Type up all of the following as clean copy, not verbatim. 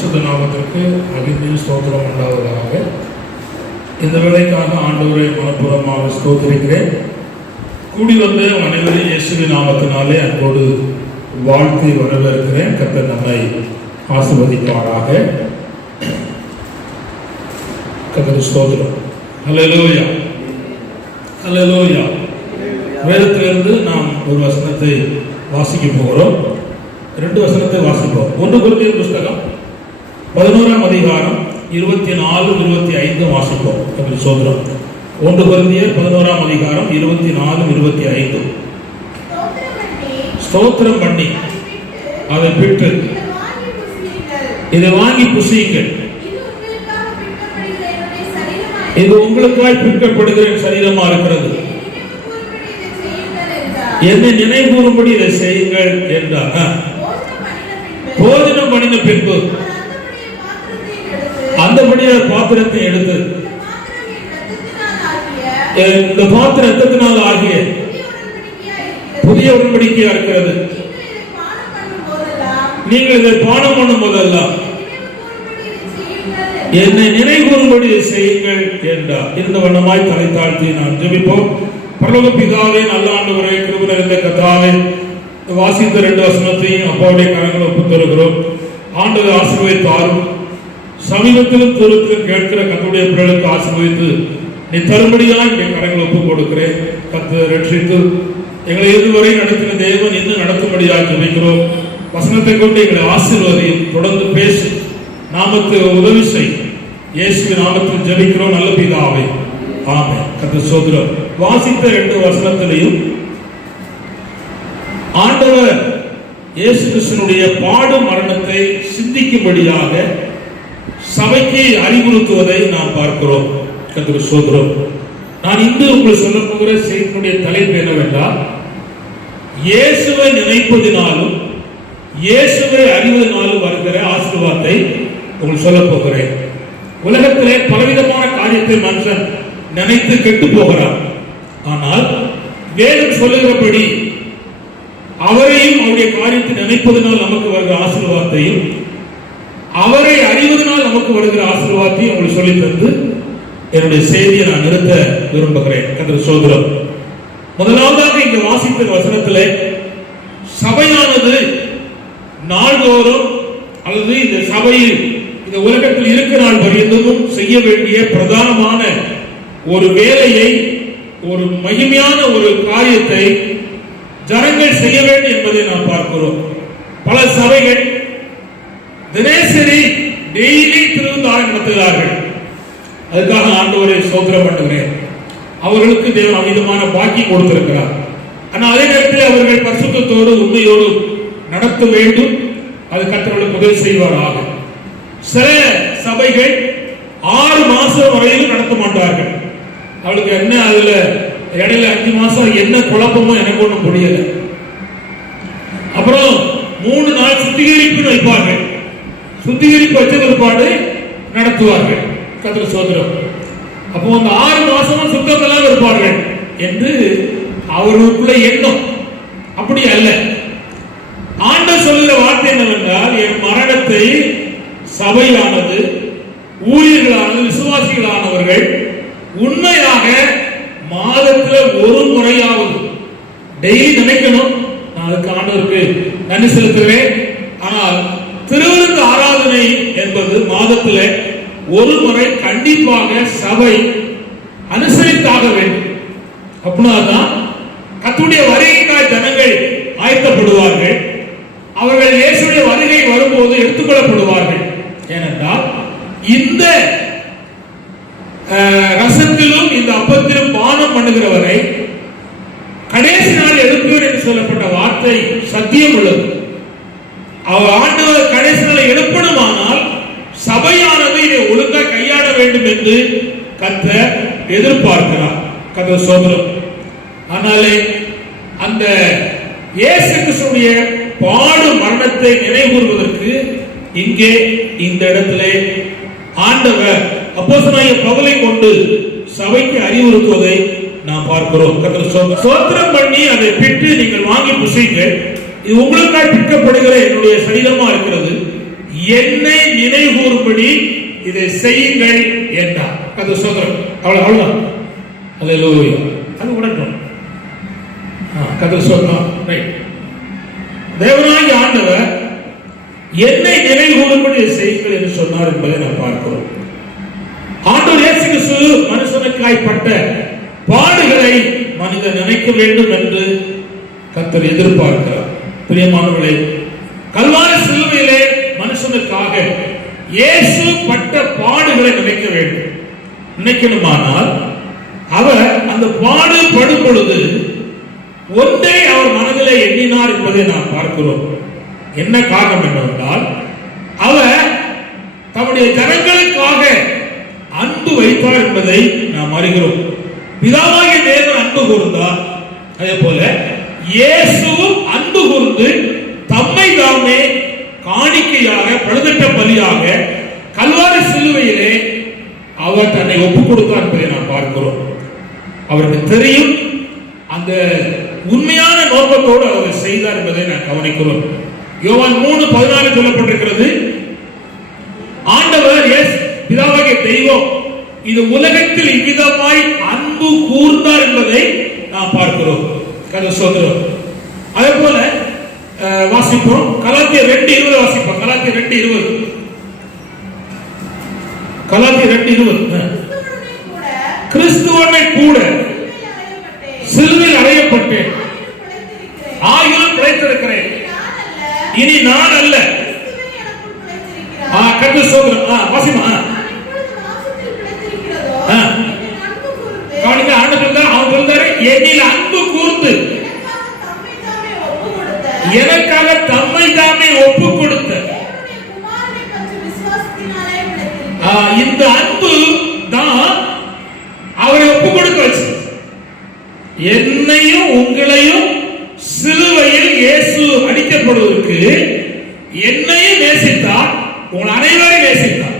பரிசுத்த நாமத்திற்கு மகிமையும் ஸ்தோத்திரம் உண்டாவதாக. இந்த வேளைக்காக ஆண்டவரை மனப்பூர்வமாக ஸ்தோத்திரிக்கிறேன். கூடி வந்து அனைவரையும் இயேசுவின் நாமத்தினாலே அன்போடு வாழ்த்தி வரவேற்கிறேன். கர்த்தர் நம்மை ஆசீர்வதிப்பாராக. கர்த்தருக்கு ஸ்தோத்திரம். ஹல்லேலூயா, ஹல்லேலூயா. வேதத்திலிருந்து நாம் ஒரு வசனத்தை வாசிக்க போகிறோம். 2 வசனத்தை வாசிப்போம். 1 கொரிந்தியர் புஸ்தகம் 11ஆம் அதிகாரம் 24, 25 வாசிப்போம். கர்த்தருக்கு ஸ்தோத்திரம். 1 கொரிந்தியர் 11ஆம் அதிகாரம் 24, 25. ஸ்தோத்திரம் பண்ணி அதை பிட்டு இதை வாங்கி புசியுங்கள், இது உங்களுக்காய் பிற்கப்படுகிற சரீரமா இருக்கிறது, என்னை நினைவுறும்படி இதை செய்யுங்கள் என்றார். போஜனம் பண்ணின பின்பு அந்தபடியே பாத்திரத்தை எடுத்து, இந்த பாத்திரம் ரத்தத்தினால் ஆகிய புதிய உடன்படிக்கையா இருக்கிறது, நீங்கள் இதை பானம் பண்ணும் போதெல்லாம் என்னை நினைவுறும்படி செய்யுங்கள் என்றார். இந்த வண்ணமாய் தலை தாழ்த்தி நாம் ஜெபிப்போம். பரலோக பிதாவே, நல்ல ஆண்டவரே, கிருபை நிறைந்த கர்த்தாவே, வாசித்த 2 வசனத்தையும் அப்பாவுடைய கரங்களை ஒப்புத் தருகிறோம். ஆண்டவர் ஆசீர்வதித்தாரும் சமீபத்திலும் தூரத்திலும் கேட்கிற கர்த்தருடைய பிள்ளைகளுக்கு ஆசீர்வதித்து நீ தரும்படியாக எங்களுடைய கரங்களை ஒப்புக் கொடுக்கிறேன். கர்த்தர் ரட்சித்து எங்களை இதுவரை நடத்தின தேவன் இன்னும் நடத்தும்படியாக ஜெபிக்கிறோம். வசனத்தை கொண்டு எங்களை ஆசீர்வதியும், தொடர்ந்து பேசி நாமத்துக்கு உதவி செய். இயேசுவின் நாமத்தில் ஜெபிக்கிறோம் நல்ல பிதாவே, ஆமென். கர்த்தர் ஸ்தோத்திரம். வாசித்த 2 வசனத்திலையும் ஆண்டவர் இயேசு கிறிஸ்துவினுடைய பாடு மரணத்தை சிந்திக்கும்படியாக சபைக்கு அறிவுறுத்துவதை நாம் பார்க்கிறோம். கர்த்தருக்கு ஸ்தோத்திரம். நான் இன்று உங்களுக்கு சொல்ல போகிற செய்தியினுடைய தலைப்பு என்னவென்றால், இயேசுவை நினைப்பதினாலும் இயேசுவை அறிவதனாலும் வருகிற ஆசீர்வாதத்தை உங்களுக்கு சொல்ல போகிறேன். உலகத்திலே பலவிதமான காரியத்தை மனுஷன் நினைத்து கெட்டு போகிறார். ஆனால் வேதம் சொல்லுகிறபடி அவரையும் அவருடைய காரியத்தை நினைப்பதனால் நமக்கு வருகிற ஆசீர்வாதத்தையும் அவரை அறிவதனால் நமக்கு வருகிற ஆசீர்வாதத்தையும் உங்களுக்கு சொல்லி தந்து என்னுடைய செய்தியை நான் நிறுத்த விரும்புகிறேன். கர்த்தருக்கு ஸ்தோத்திரம். முதலாவதாக இங்க வாசித்த வசனத்திலே சபையானது நாள்தோறும் அல்லது இந்த சபையில் இந்த உலகத்தில் இருக்கிற நாள் பரியந்தமும் செய்ய வேண்டிய பிரதானமான ஒரு வேலையை, ஒரு மகிமையான ஒரு காரியத்தை ஜனங்கள் செய்ய வேண்டும் என்பதை நாம் பார்க்கிறோம். பல சபைகள் தினசரி டெய்லி திருவிழாவை நடத்துகிறார்கள். அதுக்காக ஆண்டவரை ஸ்தோத்திரம் பண்ணுகிறேன். அவர்களுக்கு தேவன் அமிதமான பாக்கியம் கொடுத்திருக்கிறார். ஆனால் அதே நேரத்தில் அவர்கள் பரிசுத்தத்தோடு உண்மையோடு நடத்த வேண்டும். அது கர்த்தருக்கு உதவி செய்வாராக. சில சபைகள் 6 மாசம் வரையிலும் நடத்த மாட்டார்கள். அவளுக்கு என்ன அதுல இடையில 5 மாசம் என்ன குழப்பமோ எனக்கு ஒன்றும் புரியல. அப்புறம் 3 நாள் சுத்திகரிப்பு வைப்பார்கள். சுத்திகரிப்பு வச்ச பிற்பாடு நடத்துவார்கள். கர்த்தருக்கு ஸ்தோத்திரம். அப்போ அந்த 6 மாசமும் சுத்தமெல்லாம் இருப்பார்கள் என்று அவர்களுக்குள்ள எண்ணம். அப்படி அல்ல. ஆண்டவர் சொல்லுகிற வார்த்தை என்னவென்றால், என் மரணத்தை சபையானது, ஊழியர்களானது, விசுவாசிகளானவர்கள் உண்மையாக மாதத்தில் ஒரு முறையாவது டெய்லி நினைக்கணும். நான் அதுக்கு ஆண்டவருக்கு நன்றி செலுத்துகிறேன். ஆனால் திருவிருந்து ஆராதனை என்பது மாதத்தில் ஒரு முறை கண்டிப்பாக சபை அனுசரித்தாக வேண்டும். அப்படின்னால்தான் கர்த்தருடைய வருகைக்காய் ஜனங்கள் ஆயத்தப்படுவார்கள். அவர்கள் இயேசுடைய வருகை வரும்போது எடுத்துக்கொள்ளப்படுவார்கள். ஏனென்றால் இந்த ரசத்திலும் இந்த அப்பத்திலும் பானம் பண்ணுகிறவரை கடைசி நாள் எடுப்பேன் என்று சொல்லப்பட்ட வார்த்தை சத்தியம் உள்ளது. அவர் ஆண்டவர் கடைசி நாள் எடுப்பணுமானால் சபையானது இதை ஒழுங்கா கையாள வேண்டும் என்று கர்த்தர் எதிர்பார்க்கிறார். கர்த்தர் ஸ்தோத்திரம். ஆனாலே அந்த இயேசு கிறிஸ்துவினுடைய பாடு மரணத்தை நினைவுறுவதற்கு இங்கே இந்த இடத்திலே ஆண்டவர் அப்போஸ்தலனாகிய பவுலை கொண்டு சபைக்கு அறிவுறுத்துவதை நாம் பார்க்கிறோம். கர்த்தர் ஸ்தோத்திரம் பண்ணி அதை பெற்று நீங்கள் வாங்கி புசியுங்கள், இது உங்களுக்காக பிற்கப்படுகிற என்னுடைய சரீரமா இருக்கிறது, என்னை நினைவுகூரும்படி இதை செய்யுங்கள் என்றார். அது சோதரம் அவ்வளவுதான். அல்லேலூயா. அது உடட்டும். கர்த்தர் சொல்றார், ரைட். தேவனாகிய ஆண்டவர் என்னை நினைவுகூரும்படி செய்யுங்கள் என்று சொன்னார் என்பதை நாம் பார்க்கிறோம். ஆண்டவர் இயேசு கிறிஸ்து மனுஷனுக்காய் பட்ட பாடுகளை மனிதன் நினைக்க வேண்டும் என்று கர்த்தர் எதிர்பார்க்கிறார். பிரியமானவர்களே, கல்வாரி சிலுவையிலே மனுஷனுக்காக இயேசு பட்ட பாடுகளை நினைக்க வேண்டும். நினைக்கணுமானால் அவர் அந்த பாடுபடும் பொழுது ஒன்றை அவர் மனதிலே எண்ணினார் என்பதை நாம் பார்க்கிறோம். என்ன காரணம் என்னவென்றால், அவர் தம்முடைய ஜனங்களுக்காக அன்பு வைத்தார் என்பதை நாம் அறிகிறோம். பிதாவாகிய தேவன் அன்பு கூர்ந்தார், அதே போல இயேசுவும் அன்பு கூர்ந்து தம்மை தாமே காணிக்கையாக பழுதற்ற பலியாக கல்வாரி சிலுவையிலே அவர் தன்னை ஒப்புக் கொடுத்தார் என்பதை நாம் பார்க்கிறோம். அவருக்கு தெரியும் அந்த உண்மையான நோக்கத்தோடு அவர் செய்தார் என்பதை நாம் கவனிக்கிறோம். யோவான் 3:14 சொல்லப்பட்டிருக்கிறது, ஆண்டவர் பிதாவாகிய தெய்வம் இது உலகத்தில் இவ்விதமாய் அன்பு கூர்ந்தார் என்பதை நாம் பார்க்கிறோம். சோதரம். அதே போல வாசிப்போம், கலாத்தியர் 2:20 வாசிப்போம். கலாத்தியர் 2:20 கிறிஸ்துவோடே கூட சிலுவையில் அறையப்பட்டேன், ஆகிலும் பிழைத்திருக்கிறேன். இனி நான் அல்ல. கர்த்தர் சோதரம். வாசிமா. அவன் சொல்றாரு, என்னில் அன்பு கூர்ந்து எனக்காக தம்மை தாமே ஒப்பு கொடுத்த இந்த அன்பு தான் அவரை ஒப்பு கொடுக்க வச்சு. என்னையும் உங்களையும் சிலுவையில் இயேசு அடிக்கப்படுவதற்கு என்னையும் நேசித்தார், உங்கள் அனைவரையும் நேசித்தார்.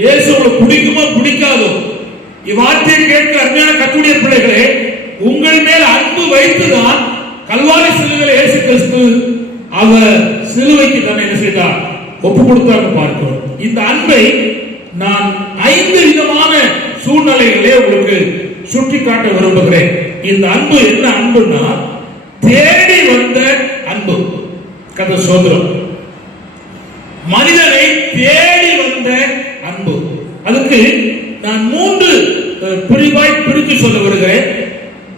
இயேசு உங்களுக்கு பிடிக்குமோ பிடிக்காதோ, இவ்வார்த்தையை கேட்க அருமையான கர்த்தருடைய பிள்ளைகளே, உங்கள் மேல் அன்பு வைத்துதான் கல்வாரி சிலுவையில் இயேசு கிறிஸ்து அவர் சிலுவைக்கு தன்னை என்ன செய்தார், ஒப்பு கொடுத்தார் பார்க்கிறோம். இந்த அன்பை நான் 5 விதமான சூழ்நிலைகளே உங்களுக்கு சுட்டி காட்ட விரும்புகிறேன். இந்த அன்பு என்ன அன்புன்னா, தேடி வந்த அன்பு. கர்த்தர் சோதரம். மனிதனை தேடி வந்த அன்பு. அதுக்கு நான் 3 பிரிவாய் பிரித்து சொல்ல வருகிறேன்.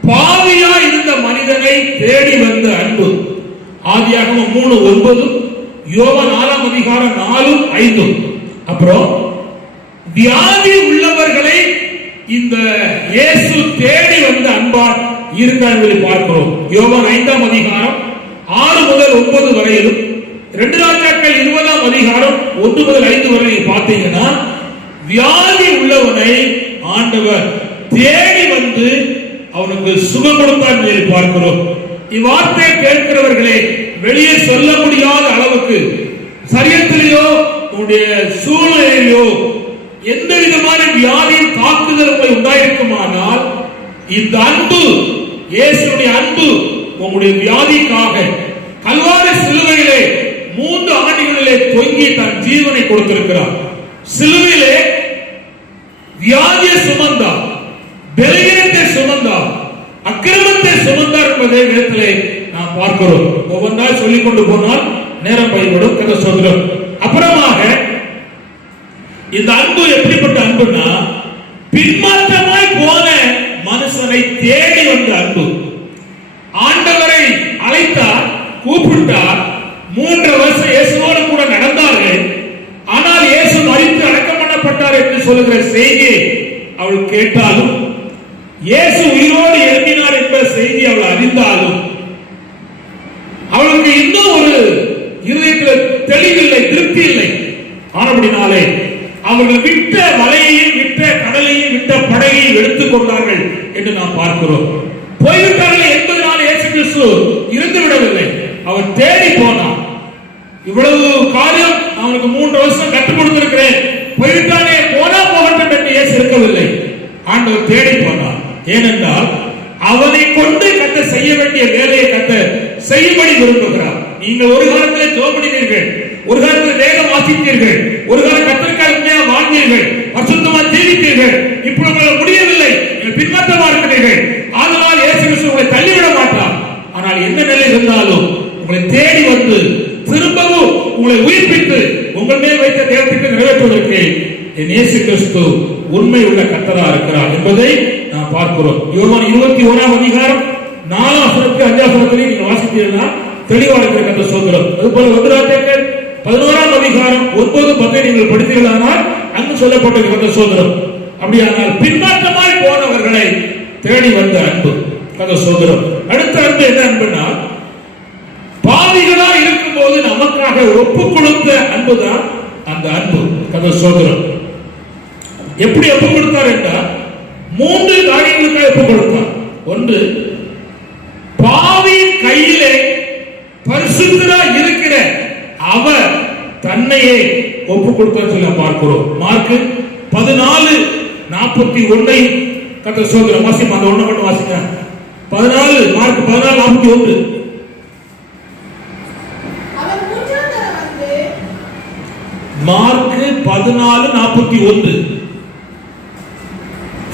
பாவியா இருந்த மனிதனை தேடி வந்த அன்பு. ஆதியாகமம் 3:9, யோவான் 4:4-5. அப்புறம் வியாதி உள்ளவர்களை இந்த இயேசு தேடி வந்த அன்பால் இருக்கார் பார்க்கிறோம். யோவான் 5:6 வரையிலும், 2 ராஜாக்கள் 20:1-5 வரை பார்த்தீங்கன்னா வியாதி உள்ளவனை ஆண்டவர் தேடி வந்து அவனுக்கு சுகம் கொடுத்தார் என்று பார்க்கிறோம். இவ்வார்த்தையை கேட்கிறவர்களே, வெளியே சொல்ல முடியாத அளவுக்கு சரீரத்திலேயோ உங்களுடைய சூழ்நிலையிலோ எந்த விதமான வியாதியின் தாக்குதல் உண்டாயிருக்குமானால், இந்த அன்பு, இயேசுடைய அன்பு உங்களுடைய வியாதிக்காக கல்வாரி சிலுவையிலே 3 ஆண்டுகளிலே தொங்கி தன் ஜீவனை கொடுத்திருக்கிறார். சிலுவையிலே வியாதியை சுமந்தார், பலவீனத்தை சுமந்தார், அக்கிரமத்தை சுமந்தார் என்பதை நேரத்திலே நாம் பார்க்கிறோம். ஒவ்வொன்றா சொல்லிக் கொண்டு போனால் நேரம் பயன்படும். கர்த்தர் சொல்கிறோம். அப்புறமாக இந்த அன்பு எப்படிப்பட்ட அன்புனா, பின்மாற்றமாய் போன மனுஷனை தேடி வந்த அன்பு. ஆண்டவரை அழைத்தார், கூப்பிட்டார், 3 வருஷம் இயேசுவோடு கூட நடந்தார்கள். ஆனால் இயேசு மரித்து அடக்கம் பண்ணப்பட்டார் என்று சொல்லுகிற செய்தி அவள் கேட்டாலும், இயேசு உயிரோடு எழுப்பினார் என்ற செய்தி அவள் அறிந்தாலும், அவளுக்கு இன்னும் ஒரு இருதயத்தில் தெளிவில்லை, திருப்தி இல்லை. ஆனபடினாலே அவர்கள் விட்ட வலையையும் விட்ட கடலையும் விட்ட படகையும் எடுத்துக் கொண்டார்கள் என்று நாம் பார்க்கிறோம். போய்விட்டார்கள் என்பதனால் இயேசு கிறிஸ்து இருந்து விடவில்லை, அவர் தேடி போனார். இவ்வளவு காலம் அவனுக்கு 3 வருஷம் கற்றுக் கொடுத்திருக்கிறேன், போய்விட்டானே, போனா போகட்டும் என்று இயேசு இருக்கவில்லை. ஆண்டவர் தேடி போனார். ஏனென்றால் அவனை கொண்டு கர்த்தர் செய்ய வேண்டிய வேலையை கர்த்தர் செய்யும்படி விரும்புகிறார். நீங்கள் ஒரு காலத்தில் ஜெபம் பண்ணினீர்கள், ஒரு காலத்தில் வேதம் வாசித்தீர்கள், ஒரு காலம் கர்த்தருக்காக உண்மையாக வாழ்ந்தீர்கள், பரிசுத்தமாக ஜீவித்தீர்கள். இப்பொழுது உங்களால் முடியவில்லை, நீங்கள் பின்மாற்றமா இருக்கிறீர்கள். அதனால் இயேசு கிறிஸ்து உங்களை தள்ளிவிட மாட்டார். ஆனால் என்ன நிலை இருந்தாலும் உங்களை தேடி வந்து திரும்பவும் உங்களை உயிர்ப்பித்து உங்கள் மேல் வைத்த தேவத்திற்கு நிறைவேற்றுவதற்கு என் இயேசு கிறிஸ்து உண்மை உள்ள கர்த்தரா இருக்கிறார் என்பதை நாம் பார்க்கிறோம். யோவான் 21ஆம் அதிகாரம் 4 வசனத்துக்கு 5 வசனத்திலே நீங்க வாசித்தீங்கன்னா தெளிவாக இருக்கிற கர்த்தர் சொல்கிறார். அதுபோல 1 ராஜாக்கள் 11ஆம் அதிகாரம் 9, 10 நீங்கள் படித்தீர்களானால் அங்கு சொல்லப்பட்ட கர்த்தர் சொல்கிறார். அப்படியானால் பின்மாற்றமாய் போனவர்களை தேடி வந்த அன்பு கர்த்தர் சொல்கிறார். அடுத்த அன்பு என்ன அன்புனா, பாவிகளா இருக்கும் போது நமக்காக ஒப்பு கொடுத்த அன்புதான் அந்த அன்பு கர்த்தர் சொல்கிறார். எப்படி ஒப்பு கொடுத்தார் என்றால் 3 காரியங்களுக்காக ஒப்பு கொடுத்தார். ஒன்று, பாவியின் கையிலே பரிசுத்தரா இருக்கிற அவர் தன்னையே ஒப்பு கொடுத்தார் சொல்ல பார்க்கிறோம். மார்க் 14:41 கர்த்தர் சொல்கிறார். வாசிமா, அந்த ஒண்ணு மட்டும் வாசிங்க. 14 மார்க் 14:41. மார்க் 14:41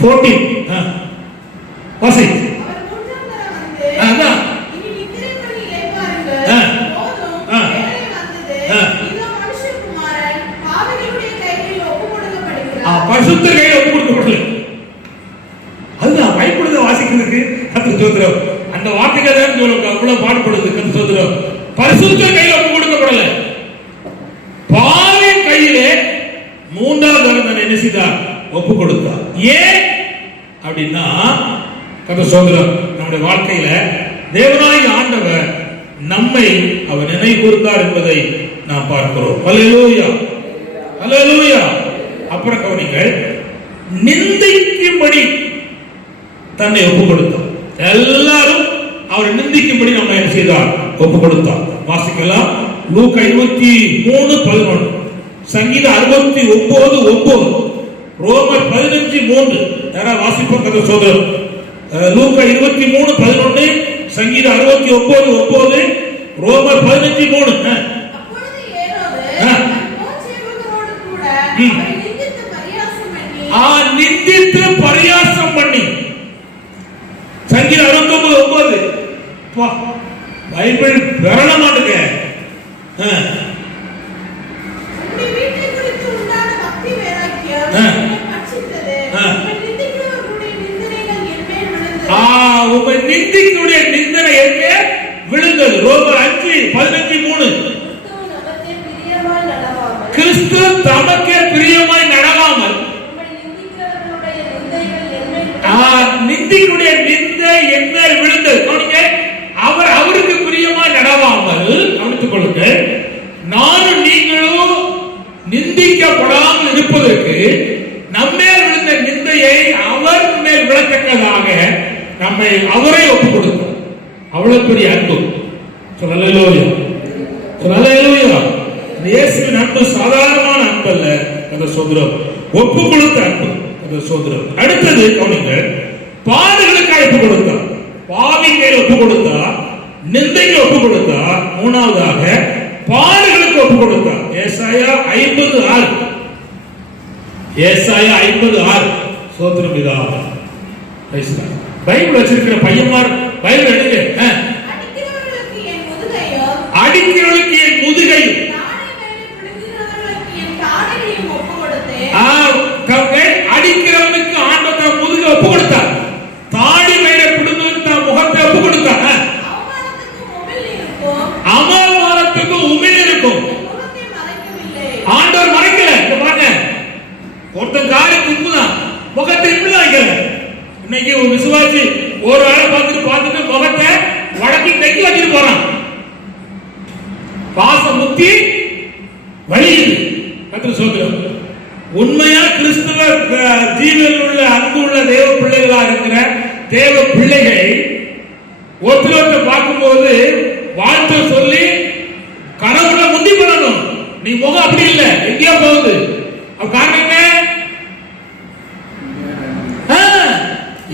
14 வாசி. அதான் பரிசுத்தர் கையில் ஒப்பு கொடுக்கப்படல. அதுதான் பயப்படுத வாசிக்கிறதுக்கு கர்த்தர் சொல்கிறார். அந்த வார்த்தைகள் தான் சொல்லுங்க, அவ்வளவு பாடுபடுது கர்த்தர் சொல்கிறார். பரிசுத்தர் கையில் ஒப்பு கொடுக்கப்படல, பாவியின் கையிலே 3வது தடவை என்ன செய்தார்? ஒப்பு கொடுத்தார். ஏன் அப்படின்னா கர்த்தர் சொல்கிறார், நம்முடைய வாழ்க்கையில தேவனாகிய ஆண்டவர் நம்மை அவர் நினைவு கூர்ந்தார் என்பதை நாம் பார்க்கிறோம். ஹல்லேலூயா, ஹல்லேலூயா. அப்புறம் கவனிங்கள், நிந்திக்கும்படி தன்னை ஒப்பு கொடுத்தார். எல்லாரும் அவர் நிந்திக்கும்படி நம்ம என்ன செய்தார்? ஒப்பு கொடுத்தார். வாசிக்கலாம். லூக்கா 23:11, சங்கீதம் 69:9, ரோமர் 15:3. யாராவது வாசிப்போம் கர்த்தர் சொல்கிறார். லூக்கா 23:11, சங்கீதம் 69:9, ரோமர் 15:3. நிந்தித்து பரியாசம் பண்ணி, சங்கீதம் 69:9. பைபிள் விரல மாட்டுங்க. உங்க நிந்திக்குடைய நிந்தனை என்ன விழுந்தது? ரோமர் 5:15-3. கிறிஸ்து தமக்கே பிரியமாய் நடவாமல், நிந்திக்குடைய நிந்தை என்ன விழுந்தது? அவர் அவருக்கு பிரியமாய் நடவாமல் கவனித்துக் கொள்ளுங்க. நானும் நீங்களும் நிந்திக்கப்படாமல் இருப்பதற்கு நம்மேல் விழுந்த நிந்தையை அவர் மேல் விழத்தக்கதாக நம்மை அவரை ஒப்பு கொடுத்தார். அவ்வளவு பெரிய அன்பு. ஹல்லேலூயா, ஹல்லேலூயா. இயேசுவின் அன்பு சாதாரணமான அன்பு அல்ல, அந்த சோதரம் ஒப்பு கொடுத்த அன்பு, அந்த சோதரம். அடுத்தது கவனிங்க, பாடுகளுக்கு ஒப்பு கொடுத்தார். பாவிக்கு ஒப்பு கொடுத்தார், நிந்தைக்கு ஒப்பு கொடுத்தார். 3வதாக பாடுகளுக்கு ஒப்பு கொடுத்தார். ஏசாயா 50:6. ஏசாயா 50:6. சோதரம் இதாக பைபிள் வச்சிருக்கிற பையன்மார் பைபிள் எடுங்க. அடிக்கிறவர்களுக்கு என் முதுகையும் அடிக்கிறவனுக்கு ஆண்டவர் முதுகை ஒப்பு கொடுத்தார். தாடி மேல பிடுங்குவதற்கு தன் முகத்தை ஒப்பு கொடுத்தார். அவமானத்துக்கு உமிழ் இருக்கும். ஆண்டவர் மறைக்கல. பாருங்க, ஒருத்தன் காரி துப்புதான், முகத்தை இப்படிதான் வைக்கல. இன்னைக்கு ஒரு விசுவாசி ஒரு ஆளை பார்த்துட்டு முகத்தை வடக்கி தைக்கி வச்சுட்டு போறான். பாசம் முத்தி வழியுது. கர்த்தர் சொல்கிறார், உண்மையா கிறிஸ்துவ ஜீவனில் உள்ள அன்பு உள்ள தேவ பிள்ளைகளாக இருக்கிற தேவ பிள்ளைகளை ஒருத்தர் பார்க்கும்போது வாழ்த்து சொல்லி கனவுல முந்தி பண்ணணும். நீ முகம் அப்படி இல்லை, எங்கேயோ போகுது. காரணம் என்ன?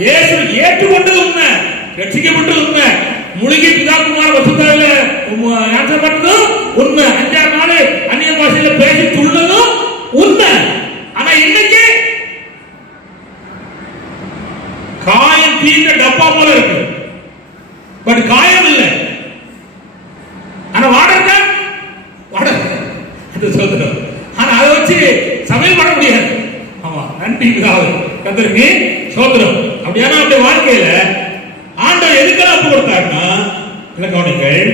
இயேசு ஏற்றுக்கொண்டது உண்மை, ரட்சிக்கப்பட்டது உண்மை, முழுகி பிதாக்குமார வசத்தால ஏற்றப்பட்டது உண்மை. 5ஆம் நாள் வச்சு சமையல் பண்ண முடியாது. ஆமா, நன்றி பிதாவே, கர்த்தருக்கு ஸ்தோத்திரம். அப்படியான அப்படி வாழ்க்கையில ஆண்டவர் எதுக்கெல்லாம் ஒப்பு கொடுத்தாருன்னா, இல்ல கவனிங்கள்,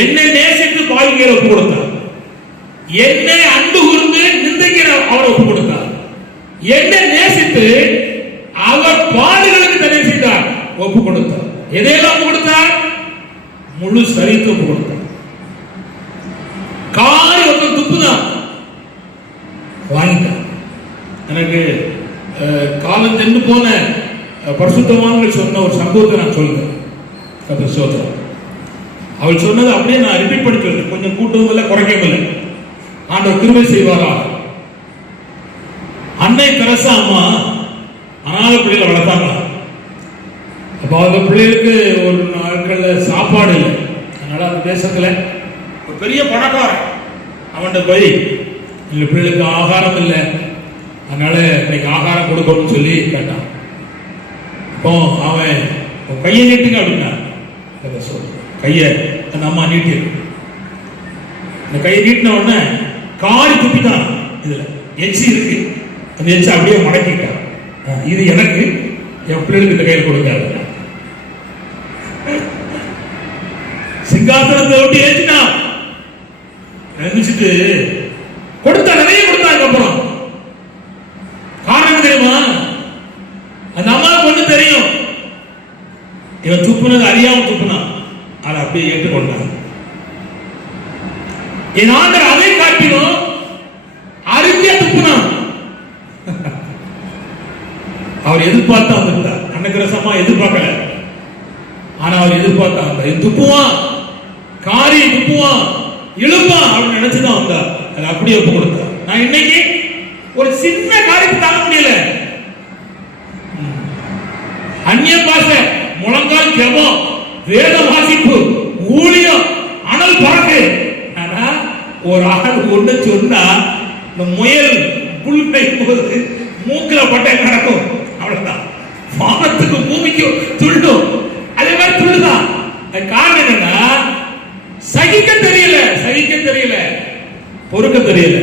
என்னை நேசித்து பாவிக்கிற ஒப்பு கொடுத்தார், என்னை அன்பு கூர்ந்து நிந்திக்கிற அவரை ஒப்பு கொடுத்தார், என்னை நேசித்து அவர் பாடுகளுக்கு தடை செய்தார் ஒப்பு கொடுத்தார். எதையெல்லாம் ஒப்பு கொடுத்தார்? முழு சரித்து ஒப்பு கொடுத்தார். காரி ஒருத்தர் துப்புதான் வாங்கிட்டார். எனக்கு காலம் சென்று போன பரிசுத்தவான்கள் சொன்ன ஒரு சம்பவத்தை நான் சொல்லுறேன். கர்த்தர் ஸ்தோத்திரம். அவள் சொன்னது அப்படியே நான் ரிப்பீட் பண்ணி சொல்றேன். கொஞ்சம் கூட்டவும் இல்லை, குறைக்கவும் இல்லை. ஆண்டவர் கிருபை செய்வாரா. அன்னை தெரசா அம்மா அனாத பிள்ளைகளை வளர்த்தாங்களா. அப்போ அந்த பிள்ளைகளுக்கு ஒரு நாட்கள்ல சாப்பாடு இல்லை. அதனால அந்த தேசத்துல ஒரு பெரிய பணக்காரன் அவன்கிட்ட போய் இந்த பிள்ளைகளுக்கு ஆகாரம் இல்லை, அதனால இன்னைக்கு ஆகாரம் கொடுக்கணும்னு சொல்லி கேட்டான். அப்போ அவன் கையை நீட்டுங்க அப்படின்னா, கையை அந்த அம்மா நீட்டி, இந்த கையை நீட்டின உடனே காரி துப்பிட்டான். இதுல எச்சி இருக்கு, அந்த எச்சி அப்படியே மடக்கிட்டான். இது எனக்கு, என் பிள்ளைகளுக்கு இந்த கையில் கொடுக்காது. சிங்காசனத்தை விட்டு ஏற்றினான். நினைச்சிட்டு கொடுத்தா, நிறைய கொடுத்தாங்க. அப்புறம் காரணம் தெரியுமா? அந்த அம்மாவுக்கு ஒண்ணு தெரியும், இவன் துப்புனது அறியாம துப்புனான், அதை அப்படியே ஏற்றுக்கொண்டான். என் ஆண்டவர் அதை காட்டினோம் அறிவியா துப்புனான். அவர் எதிர்பார்த்தா வந்திருந்தார். அன்னகிரசமா எதிர்பார்க்கல, ஆனா அவர் எதிர்பார்த்தா வந்தார். துப்புவான், காரி துப்புவான், இழுப்பான் அப்படின்னு நினைச்சுதான் வந்தார். அதை அப்படியே ஒப்பு கொடுத்தார். நான் இன்னைக்கு ஒரு சின்ன காரியத்தை தாங்க முடியல, அந்நிய பாஷை, முழங்கால் ஜெபம், வேத வாசிப்பு, ஊழியம், அனல் பறக்கு. ஆனா ஒரு ஆள் ஒண்ணு சொன்னா, இந்த முயல் புல் மேய்க்கும் போது மூக்குல பட்டை நடக்கும், அவ்வளவுதான். வானத்துக்கு பூமிக்கு துள்ளும், அதே மாதிரி துள்ளுதான். காரணம் என்னன்னா, சகிக்க தெரியல, பொறுக்க தெரியல.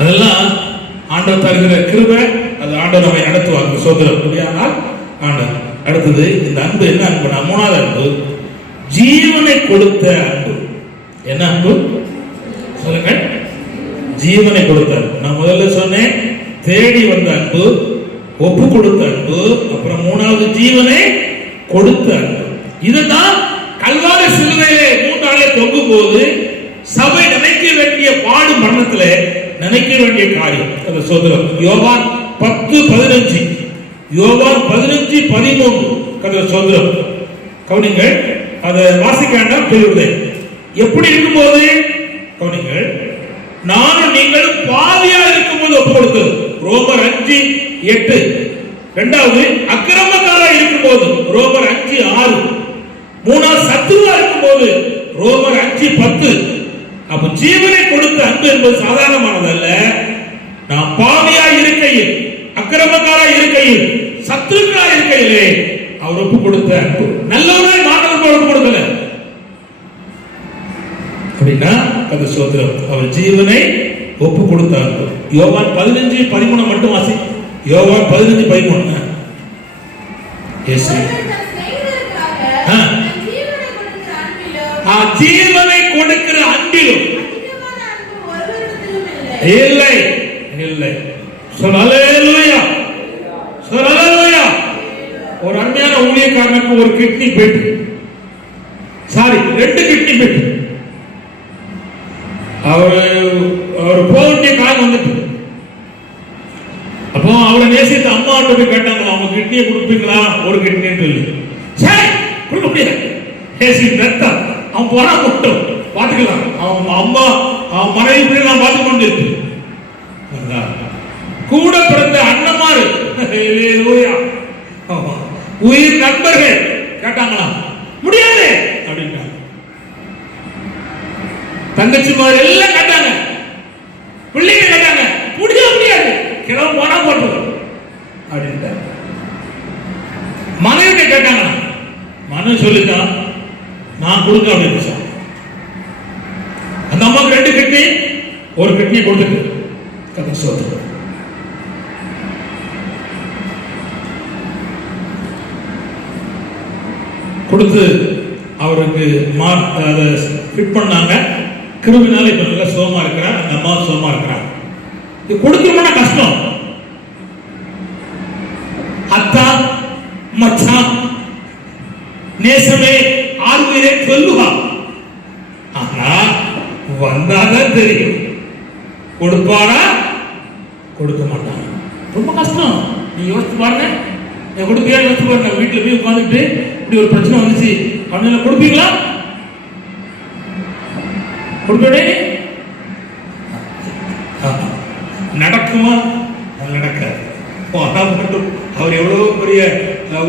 அதெல்லாம் ஆண்டவர் தருகிற கிருபை. அது ஆண்டவர் நம்மை நடத்துவாங்க. சோதரம் முடியாமல் ஆண்டவர். அடுத்தது இந்த அன்பு என்ன அன்பு? மூணாவது அன்பு ஜீவனை கொடுத்த அன்பு. என்ன அன்பு சொல்லுங்க? ஜீவனை கொடுத்த அன்பு. நான் முதல்ல சொன்னேன், தேடி வந்த அன்பு, ஒப்பு கொடுத்த அன்பு, அப்புறம் மூணாவது ஜீவனை கொடுத்த அன்பு. இதுதான் கல்வாரி சிலுவையிலே 3 நாளே தொங்கும் போது சபை நினைக்க வேண்டிய பாடு மரணத்துல நினைக்க வேண்டிய காரியம். அந்த சோதரம் யோவான் 10:15, யோவான் 15:13 கதை சோதரம் கவனிங்கள். அதை வாசிக்காண்டாம் சொல்லுவது. எப்படி இருக்கும்போது கவனிங்கள், நானும் நீங்களும் பாவியா இருக்கும்போது ஒப்பு கொடுத்தது ரோமர் 5:8. இரண்டாவது அக்கிரமக்காரா இருக்கும்போது ரோமர் 5:6. மூணாவது சத்துருவா இருக்கும்போது ரோமர் 5:10. அப்ப ஜீவனை கொடுத்த அன்பு என்பது சாதாரணமானதல்ல. நாம் பாவியா இருக்கையில், அக்கிரமக்காரா இருக்கையில், சத்துருக்களா இருக்கையிலே அவர் ஒப்பு கொடுத்த அன்பு. நல்லவராய் மாணவர்கள் ஒப்பு கொடுக்கல அப்படின்னா கதை சோதரம். அவர் ஜீவனை ஒப்பு கொடுத்த அன்பு. யோவான் 15:13 மட்டும் வாசி. யோவான் 15:13. ஜீவனை கொடுக்கிற அன்பிலும் இல்லை இல்லை. ஹல்லேலூயா, ஹல்லேலூயா. ஒரு அருமையான ஊழியக்காரனுக்கு ஒரு கிட்னி போயிட்டு, சாரி 2 கிட்னி போயிட்டு, அவர் போக வேண்டிய காலம் வந்துட்டு. அப்போ அவரை நேசித்த அம்மாட்ட போய் கேட்டாங்க, அவங்க கிட்னியை கொடுப்பீங்களா? ஒரு கிட்னின்னு சொல்லி. சரி கொடுக்க முடியாது, ரத்தம் அவன் போனா மட்டும் பாத்துக்கலாம். அவன் அம்மா, அவன் மனைவி நான் பார்த்து கொண்டு கூட பிறந்த அண்ணமாறு உயிர் நண்பர்கள் கேட்டாங்களா? முடியாது அப்படின்ட்டாங்க. தங்கச்சிமார் எல்லாம் கேட்டாங்க, பிள்ளைங்க கேட்டாங்க, முடியாது, கிளம்ப போனா போட்டு அப்படின்ட்டாங்க. மனைவி கேட்டாங்களா? மனைவி சொல்லித்தான் நான் கொடுக்க அப்படின்னு. அந்த அம்மாவுக்கு 2 கிட்னி, ஒரு கிட்னி கொடுத்துட்டு கதை சோதனை கொடுத்து அவருக்கு ஃபிட் பண்ணாங்க. கிருமினால இப்ப நல்லா சோமா இருக்கிறா, அந்த அம்மா சோமா இருக்கிறா. இது கொடுக்கணும்னா கஷ்டம். அத்தா மச்சான் நேசமே ஆர்வீரே சொல்லுவா. ஆனா வந்தாதான் தெரியும் கொடுப்பாரா கொடுக்க மாட்டாங்க. ரொம்ப கஷ்டம். நீ யோசிச்சு பாருங்க, கொடுப்பியா யோசிச்சு பாருங்க. வீட்டுல போய் உட்காந்துட்டு இப்படி ஒரு பிரச்சனை வந்துச்சு அப்படின்னு கொடுப்பீங்களா? கொடுப்பே நடக்குமா? நடக்காது. அவர் எவ்வளவு பெரிய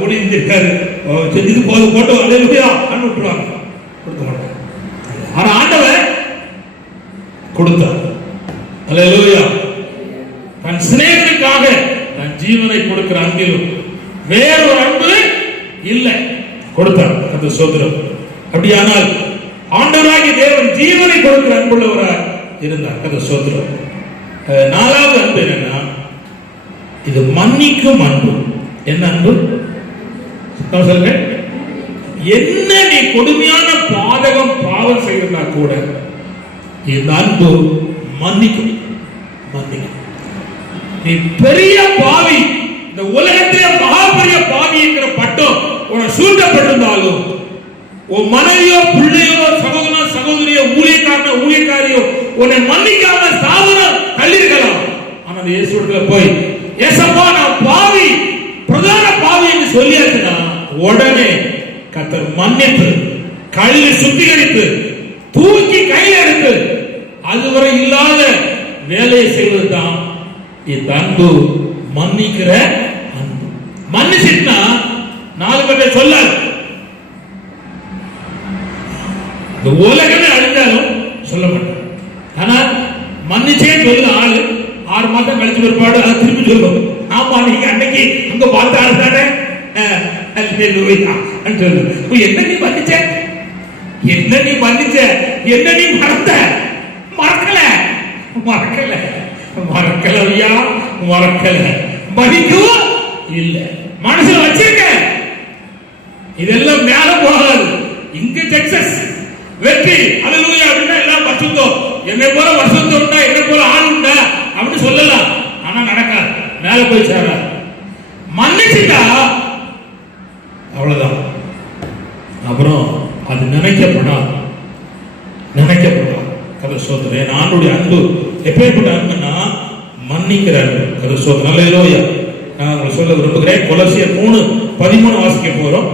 ஊழியம் இருக்காரு, செஞ்சது போட்டு அலையா விட்டுருவாங்க, கொடுக்க மாட்டாங்க. ஆனா ஆண்டவர் கொடுத்தார். அல்லேலூயா. தன் சிநேகனுக்காக தன் ஜீவனை கொடுக்கிற அன்பிலும் வேறொரு அன்பு இல்லை, கொடுத்தார். அந்த சோதரம். அப்படியானால் ஆண்டவராகிய தேவன் ஜீவனை கொடுக்கிற அன்புள்ளவராக இருந்தார். அந்த சோதரம். 4வது அன்பு என்னன்னா, இது மன்னிக்கும் அன்பு. என்ன அன்பு சொல்லுங்க? என்ன நீ கொடுமையான பாதகம் பாவம் செய்யறதா கூட இந்த அன்பு மன்னிக்கும். மன்னிக்கும். நீ பெரிய பாவி, இந்த உலகத்திலே மகா பெரிய பாவி என்கிற பட்டம் உன சூட்டப்பட்டிருந்தாலும், உன் மனைவியோ பிள்ளையோ சகோதரனோ சகோதரியோ ஊழியக்காரனோ ஊழியக்காரியோ உன்னை மன்னிக்காம சாவனம் தள்ளிருக்கலாம். ஆனா இயேசுவிடத்துல போய் ஏசப்பா நான் பாவி, பிரதான பாவி என்று சொல்லியாச்சுன்னா உடனே கர்த்தர் மன்னித்து கழுவி சுத்திகரித்து தூக்கி கையில் எடுத்து அதுவரை இல்லாத வேலையை செய்வதுதான் இந்த அன்பு. மன்னிக்கிற அன்பு. மன்னிச்சுட்டா 4 பேரை சொல்லாது. இந்த உலகமே அழிஞ்சாலும் சொல்ல மாட்டேன். ஆனா மன்னிச்சே சொல்லுது ஆளு 6 மாசம் கழிச்சு பிற்பாடு அதை திருப்பி சொல்லும். ஆமா நீங்க அன்னைக்கு அங்க பார்த்த ஆளு தானே, என்ன நீ மன்னிச்ச, என்ன நீ மன்னிச்ச, என்ன நீ மறந்த? மறக்கல மறக்கல மறக்கலையா? மறக்கல. மன்னிக்கவும் இல்லை, மனசுல வச்சிருக்க. இதெல்லாம் மேல போகாது. இங்க சக்சஸ் வெற்றி அல்லேலூயா அப்படின்னா எல்லாம் வருஷத்தோம். என்னை போல வருஷத்தோம் உண்டா, என்னை போல ஆள் உண்டா அப்படின்னு சொல்லலாம். ஆனா நடக்காது, மேல போய் சேர. மன்னிச்சுட்டா அவ்வளவுதான். அப்புறம் அது நினைக்கப்படாது. கதை சோதனை. ஆண்டுடைய அன்பு எப்பேற்பட்ட அன்புன்னா மன்னிக்கிற அன்பு. கதை சோதனை. அல்லேலூயா. நான் உங்களுக்கு சொல்ல விரும்புகிறேன். கொலோசியர் 3:13 வாசிக்க போறோம்.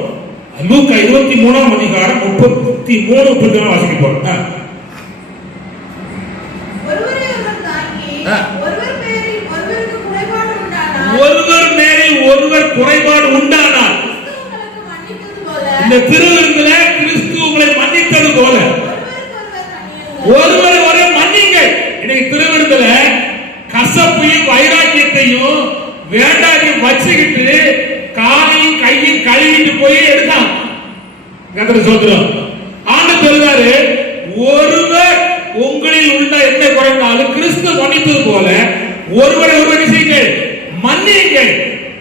லூக்கா 23ஆம் அதிகாரம் 33-34 வாசிக்க போறோம். ஒருவர் மேலில் ஒருவர் குறைபாடு உண்டானால் இந்த திருவிருந்தில கிறிஸ்து உங்களை மன்னித்தது போல ஒருவர் ஒரே மன்னிங்கள். இன்னைக்கு திருவிருந்தில கசப்பையும் வைராக்கியத்தையும் வேண்டாத்தையும் வச்சுக்கிட்டு காலையும் கையும் கழுவிட்டு போய் எடுத்தான். சோதரம் ஆண்டு சொல்றாரு, ஒருவர் உங்களில் உள்ள என்ன குறைந்தாலும் கிறிஸ்து மன்னித்தது போல ஒருவரை ஒருவர் செய்யுங்கள், மன்னியுங்கள்.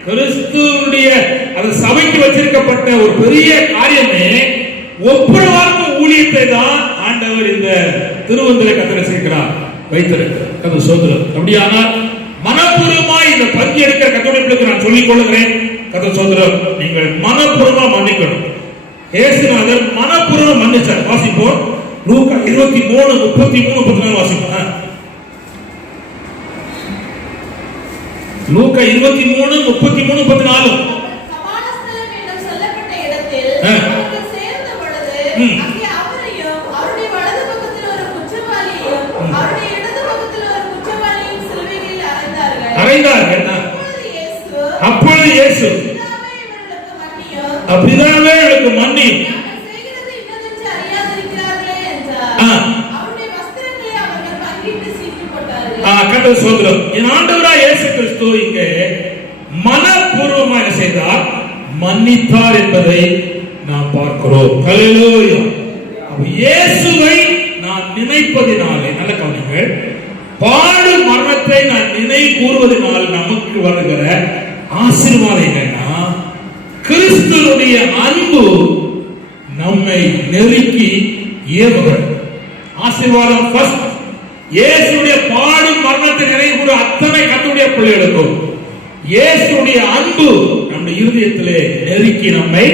கிறிஸ்துவுடைய அந்த சபைக்கு வச்சிருக்கப்பட்ட ஒரு பெரிய காரியமே ஒப்புரவாக்கும் ஊழியத்தை தான் ஆண்டவர் இந்த திருவந்தில கத்தரை சேர்க்கிறார், வைத்திருக்கிறார். சோதரம். அப்படியானால் மனப்பூர்வமாய் இந்த பங்கி எடுக்கிற கத்தோடைக்கு நான் சொல்லிக் கொள்ளுகிறேன். கதை சோதரம், நீங்கள் மனப்பூர்வமா மன்னிக்கணும். இயேசுநாதர் மனப்பூர்வமா மன்னிச்சார். வாசிப்போம். லூக்கா 23:33-34 வாசிப்போம். லூக்கா 23:33-34. அப்பொழுது இயேசு பிதாவே இவர்களுக்கு மன்னி, கர்த்தர் சோதரம். என் ஆண்டவராய் இயேசு கிறிஸ்து இங்கே மனப்பூர்வமாக செய்தார், மன்னித்தார் என்பதை நாம் பார்க்கிறோம். ஹல்லேலூயா. இயேசுவை நான் நினைப்பதினாலே, நல்ல கவனிங்கள், பாடு மரணத்தை நான் நினைவு கூறுவதனால் நமக்கு வருகிற ஆசீர்வாதம் என்னன்னா, கிறிஸ்துவுடைய அன்பு நம்மை நெருக்கி ஏவுகிறது. ஆசீர்வாதம் ஃபர்ஸ்ட். இயேசுடைய பாடு மரணத்தை நினைவு கூற அத்தனை கர்த்தருடைய பிள்ளைகளுக்கும் இயேசுடைய அன்பு நம்முடைய இருதயத்திலே நெருக்கி நம்மை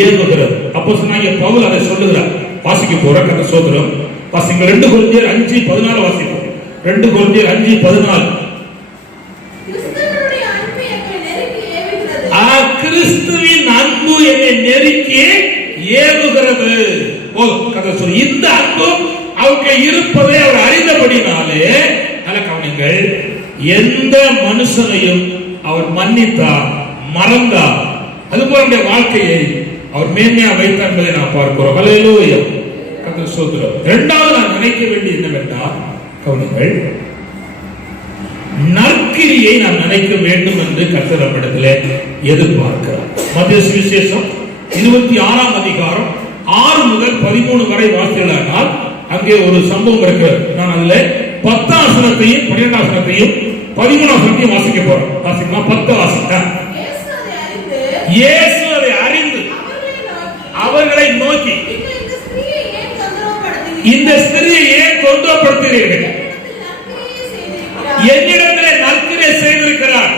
ஏவுகிறது. அப்போஸ்தலனாகிய பவுல் அதை சொல்லுகிறார். வாசிக்க போற கர்த்தர் ஸ்தோத்திரம். வாசிங்க 2 கொரிந்தியர் 5:14 வாசிப்போம். 2 கொரிந்தியர் 5:14. கிறிஸ்துவின் அன்பு என்னை நெருக்கி ஏவுகிறது. ஓ கர்த்தர் சொல்ல, இந்த அன்பு அவருக்கு இருப்பதை அவர் அறிந்தபடினாலே, நல்ல கவனிங்கள், எந்த மனுஷனையும் அவர் மன்னித்தார், மறந்தார், அதுபோல வாழ்க்கையை அவர் மேன்மையா வைத்தார் என்பதை நாம் பார்க்கிறோம். ஹல்லேலூயா, கர்த்தர் ஸ்தோத்திரம். இரண்டாவது நான் நினைக்க வேண்டியது என்னவென்றால், கவனிங்கள், நற்கிரியை நாம் நினைக்க வேண்டும் என்று கர்த்தர் நம்மிடத்திலே எதிர்பார்க்கிறார். மத்திய சுவிசேஷம் 26ஆம் அதிகாரம் 6 முதல் 13 வரை வாசித்தால் அங்கே ஒரு சம்பவம் இருக்கிறது. நான் அதுல 10ஆம் வசனத்தையும் 12ஆம் வசனத்தையும் 13ஆம் வசனத்தையும் வாசிக்க போறேன். வாசிக்கமா? 10 வாசிக்க. இயேசு அதை அறிந்து அவர்களை நோக்கி, இந்த ஸ்திரியை ஏன் தொந்தரப்படுத்துகிறீர்கள்? என்னிடத்திலே நற்கிரியை செய்திருக்கிறார்.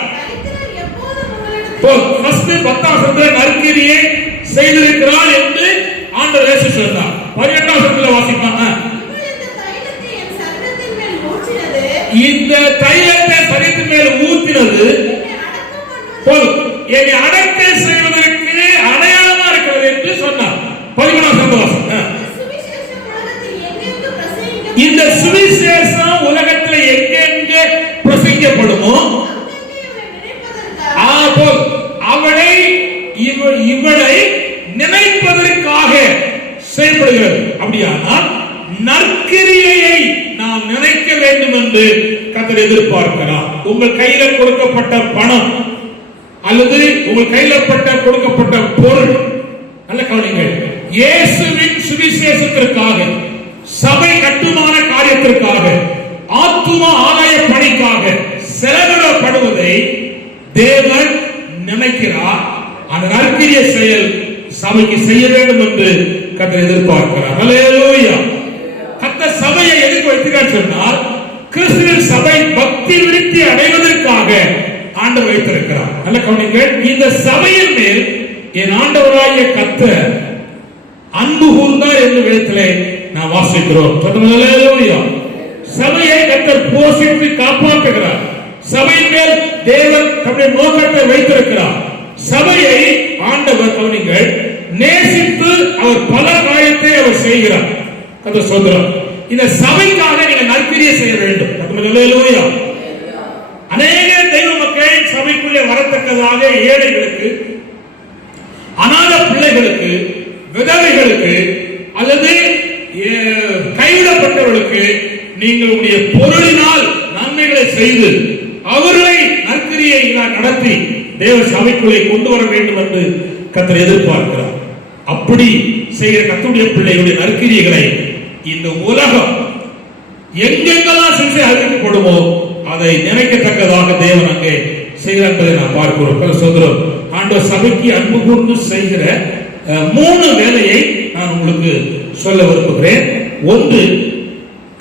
ஃபர்ஸ்ட் 10ஆம் வசனத்திலே நற்கிரியை செய்திருக்கிறார் என்று ஆண்டவர் இயேசு சொன்னார். 12ஆம் வசனத்திலே வாசிப்பாங்க, இந்த தைலத்தை சரீரத்தின் மேல் ஊற்றினது என்னை அடக்க செய்வதற்கு அடையாளமா இருக்கிறது என்று சொன்னார். 13ஆம் வசனம். இந்த சுவிசேஷம் உலகத்தில் எங்கெங்கே பிரசங்கிக்கப்படுமோ அவளை இவளை நினைப்பதற்காக செயல்படுகிறது. அப்படியானால் நற்கிரியை நாம் நினைக்க வேண்டும் என்று கர்த்தர் எதிர்பார்க்கிறார். உங்கள் கையில கொடுக்கப்பட்ட பணம் அல்லது உங்கள் கையில கொடுக்கப்பட்ட பொருள், நல்ல கவனிங்கள், இயேசுவின் சுவிசேஷத்திற்காக, சபை கட்டுமான காரியத்திற்காக, ஆத்தும ஆலய பணிக்காக செலவிடப்படுவதை தேவன் நினைக்கிறார். அந்த நற்கிரிய செயல் சபைக்கு செய்ய வேண்டும் என்று கர்த்தர் எதிர்பார்க்கிறார். ஹல்லேலூயா. கர்த்தர் சபையை எதுக்கு வைத்திருக்கார் சொன்னால், கிறிஸ்துவின் சபை பக்தி விருத்தி அடைவதற்காக ஆண்டவர் வைத்திருக்கிறார். நல்ல கவனிங்கள், இந்த சபையின் மேல் என் ஆண்டவராகிய கர்த்தர் அன்பு கூர்ந்தார் என்று வேதத்திலே நான் வாசிக்கிறோம். ஹல்லேலூயா. சபையை கர்த்தர் போஷித்து காப்பாற்றுகிறார். சபையின் மேல் தேவன் தம்முடைய நோக்கத்தை வைத்திருக்கிறார். சபையை ஆண்டவர், கவனிங்கள், நேசித்து அவர் பல காரியத்தை அவர் செய்கிறார். கர்த்தர் ஸ்தோத்திரம். இந்த சபைக்காக நீங்கள் நற்கிரியை செய்ய வேண்டும். ஹல்லேலூயா. அநேக தெய்வ மக்கள் சபைக்குள்ளே வரத்தக்கதாக ஏழைகளுக்கு, அநாத பிள்ளைகளுக்கு, விதவைகளுக்கு அல்லது கைவிடப்பட்டவர்களுக்கு நீங்கள் உடைய பொருளினால் நன்மைகளை செய்து அவர்களை நற்கிரியை நடத்தி தேவ சபைக்குள்ளே கொண்டு வர வேண்டும் என்று கர்த்தர் எதிர்பார்க்கிறார். அப்படி செய்கிற கர்த்தருடைய பிள்ளைகளுடைய நற்கிரியைகளை இந்த உலகம் எங்கெங்கெல்லாம் சென்று அறிவிக்கப்படுமோ அதை நினைக்கத்தக்கதாக தேவன் அங்கே செய்கிறார் என்பதை நாம் பார்க்கிறோம். சகோதரர், ஆண்டவர் சபைக்கு அன்பு கூர்ந்து செய்கிற 3 வேலையை நான் உங்களுக்கு சொல்ல விரும்புகிறேன். ஒன்று,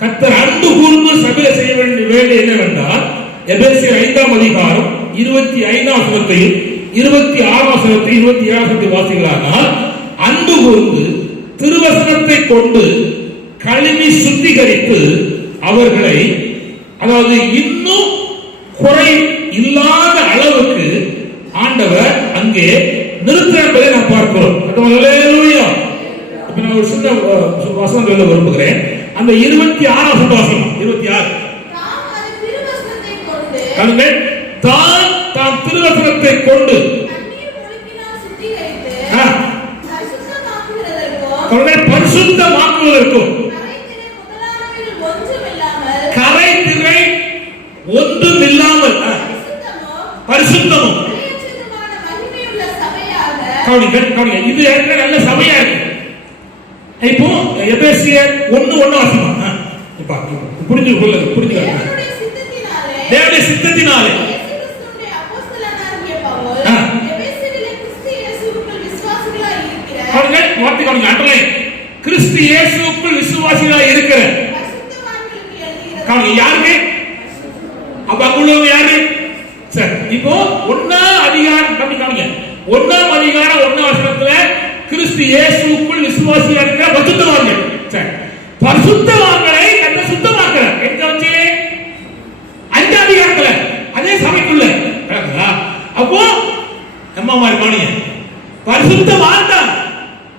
கர்த்தர் அன்பு கூர்ந்து சபையை செய்ய வேண்டிய வேலை என்னவென்றால், எபேசியர் 5ஆம் அதிகாரம் 25ஆம் வசனத்தையும் 26ஆம் வசனத்தையும் 27ஆம் வசனத்தை வாசிக்கலானால், அன்பு கூர்ந்து திருவசனத்தை கொண்டு கழுவி சுத்திகரித்து அவர்களை, அதாவது இன்னும் குறை இல்லாத அளவுக்கு ஆண்டவர் அங்கே நிறுத்தப்பதை நாம் பார்க்கிறோம். ஹல்லேலூயா. இப்ப நான் ஒரு சின்ன வசனம் சொல்ல விரும்புகிறேன். அந்த 26ஆம் வசனம், 26, தாம் திருவசனத்தை கொண்டு பரிசுத்தமாக்குவதற்கும் கரை திரை ஒன்றும் இல்லாமல் பரிசுத்தமும், இது நல்ல சபையா இருக்கு. இப்போ எபேசியர் 1:1 வாசிப்போம். புரிஞ்சுக்க தேவனுடைய சித்தத்தினாலே கிறிஸ்து இயேசுவுக்குள் விசுவாசிகளாய் இருக்கிற யாருக்கு? அப்ப அங்குள்ளவங்க யாரு? சரி, இப்போ 1ஆம் அதிகாரம் கவனிங்க. 1ஆம் அதிகாரம் 1ஆம் வசனத்துல கிறிஸ்து இயேசுவுக்குள் விசுவாசிகளாய் இருக்கிற பரிசுத்தவான்கள். சரி, பரிசுத்தவான்களை என்ன சுத்தமாக்குறார்? எங்க வச்சு? 5ஆம் அதிகாரத்துல அதே சபைக்குள்ள. அப்போ நம்ம மாதிரி கவனிங்க, பரிசுத்தவான் தான்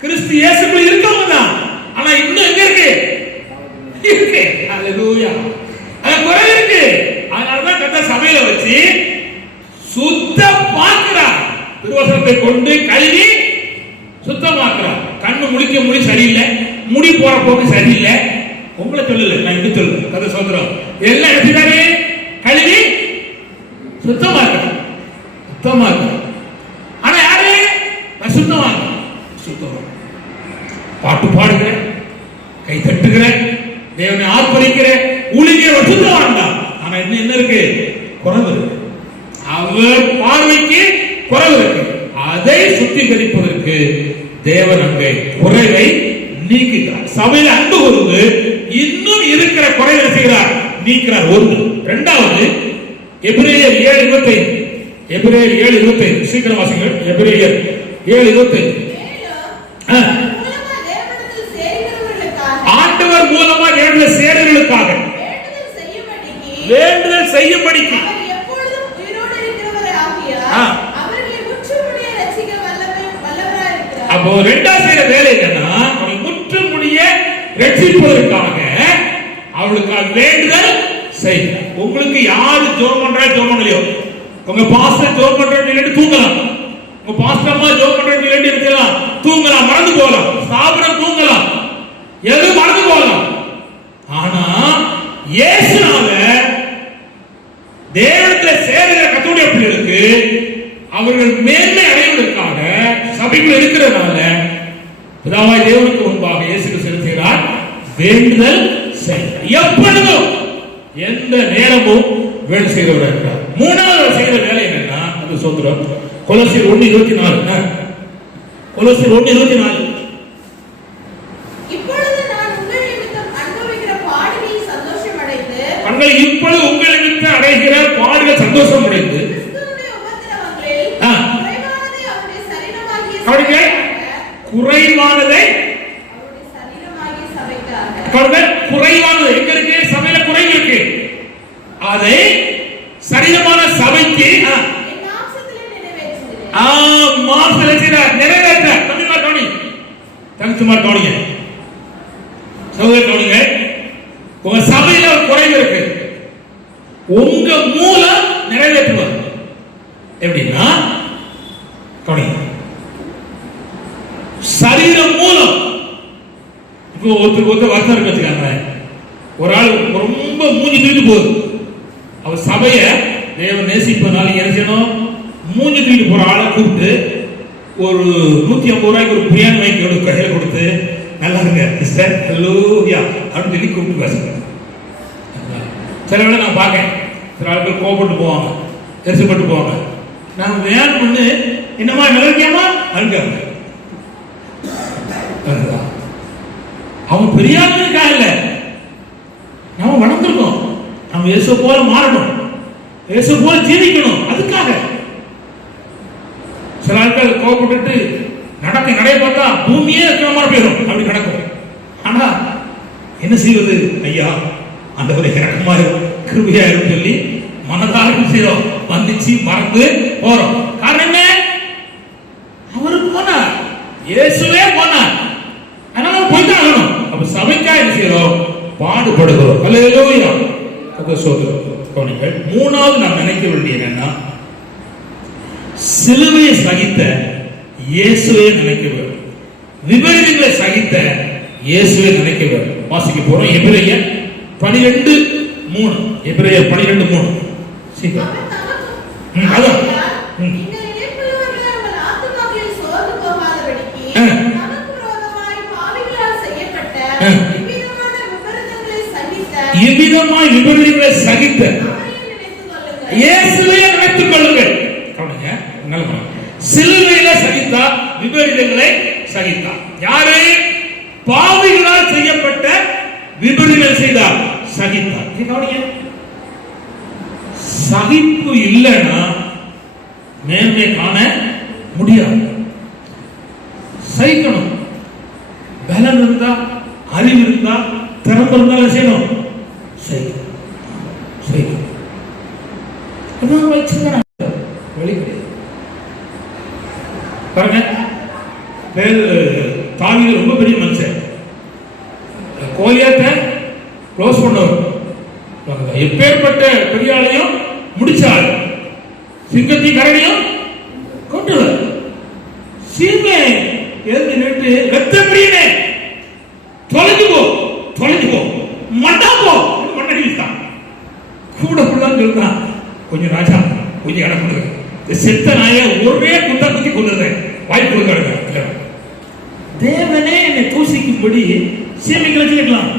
கிறிஸ்து இயேசுக்குள் இருக்கவங்க தான். ஆனா இன்னும் எங்க இருக்கு? ஹalleluya. அது குறை இருக்கு. அதனால தான் கர்த்தர் சபையில வச்சு சுத்தமாக்குறார். திருவசனத்தை கொண்டு கழுவி சுத்தமாக்குறார். கண்ணு முடி சரியில்லை, முடி போற போக்கு சரியில்லை. உங்களை சொல்லல, நான் இங்க சொல்றேன். கர்த்தர் சொல்றோம் எல்லாம் எடுத்துட்டாரு, கழுவி சுத்தமாக்குறார். ஆனா யாரு? சுத்தமாக்குறார். பாட்டு பாடுகிற, கை தட்டுகிற, தேவனை ஆர்ப்பரிக்கிற ஊழியர் சுத்தவான் தான். ஆனா என்ன இருக்கு? குறைவு இருக்கு. அவர் பார்வைக்கு குறைவு இருக்கு. அதை சுத்திகரிப்பதற்கு தேவன் அங்கே குறைவை நீக்குகிறார். சபையில அன்பு கூர்ந்து இன்னும் இருக்கிற குறைவை செய்கிறார், நீக்கிறார். ஒன்று. இரண்டாவது, எபிரேயர் 7:25. எபிரேயர் 7:25 சீக்கிரம் வாசிங்கள். எபிரேயர் 7:25. ஆண்டவர் மூலமா வேண்டுதல் சேருவதற்காக வேண்டுதல் செய்யும்படிக்கு அப்போ இரண்டாவது செய்யற வேலை என்னன்னா, அவனை முற்று முடிய ரட்சிப்பதற்காக அவளுக்காக வேண்டுதல் செய்ய. உங்களுக்கு யாரு ஜெபம் பண்றா ஜெபம் பண்ணலையோ, உங்க பாஸ்டர் ஜெபம் பண்றேன்னு சொல்லிட்டு தூங்கலாம், உங்க பாஸ்டர் அம்மா ஜெபம் பண்றேன்னு சொல்லிட்டு இருக்கலாம், தூங்கலாம், மறந்து போகலாம், ஸ்தாபனம் தூங்கலாம், எது மறந்து போகலாம். ஆனா இயேசுனால தேவனிடத்தில் சேருகிற கர்த்தருடைய பிள்ளைகளுக்கு அவர்கள் மேன்மை அடைவதற்காக சபைக்குள் இருக்கிறதுனால பிதாவாய் தேவனுக்கு முன்பாக இயேசு செலுத்துகிறார், வேண்டுதல் செய்கிறார். எப்பொழுதும் எந்த நேரமும் வேலை செய்கிறவர் இருக்கிறார். மூணாவது செய்கிற வேலை என்னன்னா, அது சொல்றோம் கொலோசியர் 1:24. கொலோசியர் 1:24. இப்பொழுது உங்கள் நிமித்தம் அடைகிற பாடுகள் சந்தோஷம் அடைந்து குறைவானதை குறைவானது எங்க இருக்கு? சபையில குறைவு இருக்கு. அதை சரீரமான சபைக்கு நிறைவேற்ற தனிச்சுமார் கவனிங்க, சகோதர கவனிங்க. உங்க சபையில ஒரு குறைவு இருக்கு, உங்க மூலம் நிறைவேற்றுவார். எப்படின்னா கவனிங்க, சரீரம் மூலம். இப்போ ஒருத்தர் வருத்தம் இருக்கு வச்சுக்காங்க, ஒரு ஆள் ரொம்ப மூஞ்சி தூக்கிட்டு போகுது, அவர் சபைய தேவன் நேசிப்பதனால என்ன செய்யணும்? மூஞ்சி தூக்கிட்டு போற ஆளை கூப்பிட்டு ஒரு 150 ரூபாய்க்கு ஒரு பிரியாணி வாங்கி கையில கொடுத்து, நல்லா இருங்க சிஸ்டர், ஹalleluya அப்படின்னு சொல்லி கூப்பிட்டு பேசுங்க. சில வேளை நான் பார்க்கேன், சில ஆட்கள் கோபப்பட்டு போவாங்க, எரிசப்பட்டு போவாங்க. நான் வேன் பண்ணு என்னமா நல்லா இருக்கியாமா அழுக்காங்க. அவன் பெரிய ஆளுக்கா இல்ல, நம்ம வளர்ந்துருக்கோம், நம்ம இயேசு போல மாறணும், இயேசு போல ஜீவிக்கணும். அதுக்காக சில ஆட்கள் கோபப்பட்டு நடைய பார்த்தா பூமியே இருக்கிற மாதிரி போயிடும், அப்படி நடக்கும். ஆனா என்ன செய்வது? ஐயா ஆண்டவரே இறக்கமாயிரும், கிருபையாயிரும் சொல்லி மனதாரம் செய்யறோம், வந்துச்சு மறந்து போறோம். காரணம் என்ன? அவரு போனார், இயேசுவே போனார், அதனால போய்தான் ஆகணும். அப்ப சபைக்கா என்ன செய்யறோம்? பாடுபடுகிறோம். ஹல்லேலூயா. கர்த்தர் சோதரர்கள். மூணாவது நாம் நினைக்க வேண்டிய என்னன்னா, சிலுவையை சகித்த இயேசுவை நினைக்க வேண்டும், விபரீதங்களை சகித்த இயேசுவை நினைக்க வேண்டும். வாசிக்க போறோம் எபிரேயர் 12:3. எபிரேயர் 12:3. சீக்கிரம். அதான் இவ்விதமாய் விபரீதங்களை சகித்த இயேசுவை நினைத்துக் கொள்ளுங்கள். கவனிங்க, நல்ல சிலுவையில சகித்தார், விபரீதங்களை சகித்தார். யாரு? பாவிகளால் செய்யப்பட்ட விபரீதம் செய்தார், சகித்தார். கவனிங்க, சகிப்பு இல்லைன்னா மேன்மை காண முடியாது. சகிக்கணும். பலம் இருந்தா, அறிவு இருந்தா, திறமை இருந்தாலும் செய்யணும். வழி கிடையாது. பாருங்க, தாவீது ரொம்ப பெரிய மனுஷன். கோலியாத்தை க்ளோஸ் பண்ணவர். எப்பேற்பட்ட பெரிய ஆளையும் முடிச்சார், சிங்கத்தையும் கரடியும் கொண்டுள்ளார். சீமை எழுதி நின்று ரத்த பிரியனே தொலைஞ்சு போ மண்டா போ மண்ணடித்தான். கூட சொல்றான், கொஞ்சம் ராஜா கொஞ்சம் இடம் கொடுங்க, செத்த நாய ஒரே குண்டா குத்தி கொண்டு வாய்ப்பு கொடுக்க. தேவனே என்னை தூசிக்கும்படி சீமைகளை வச்சுக்கலாம்,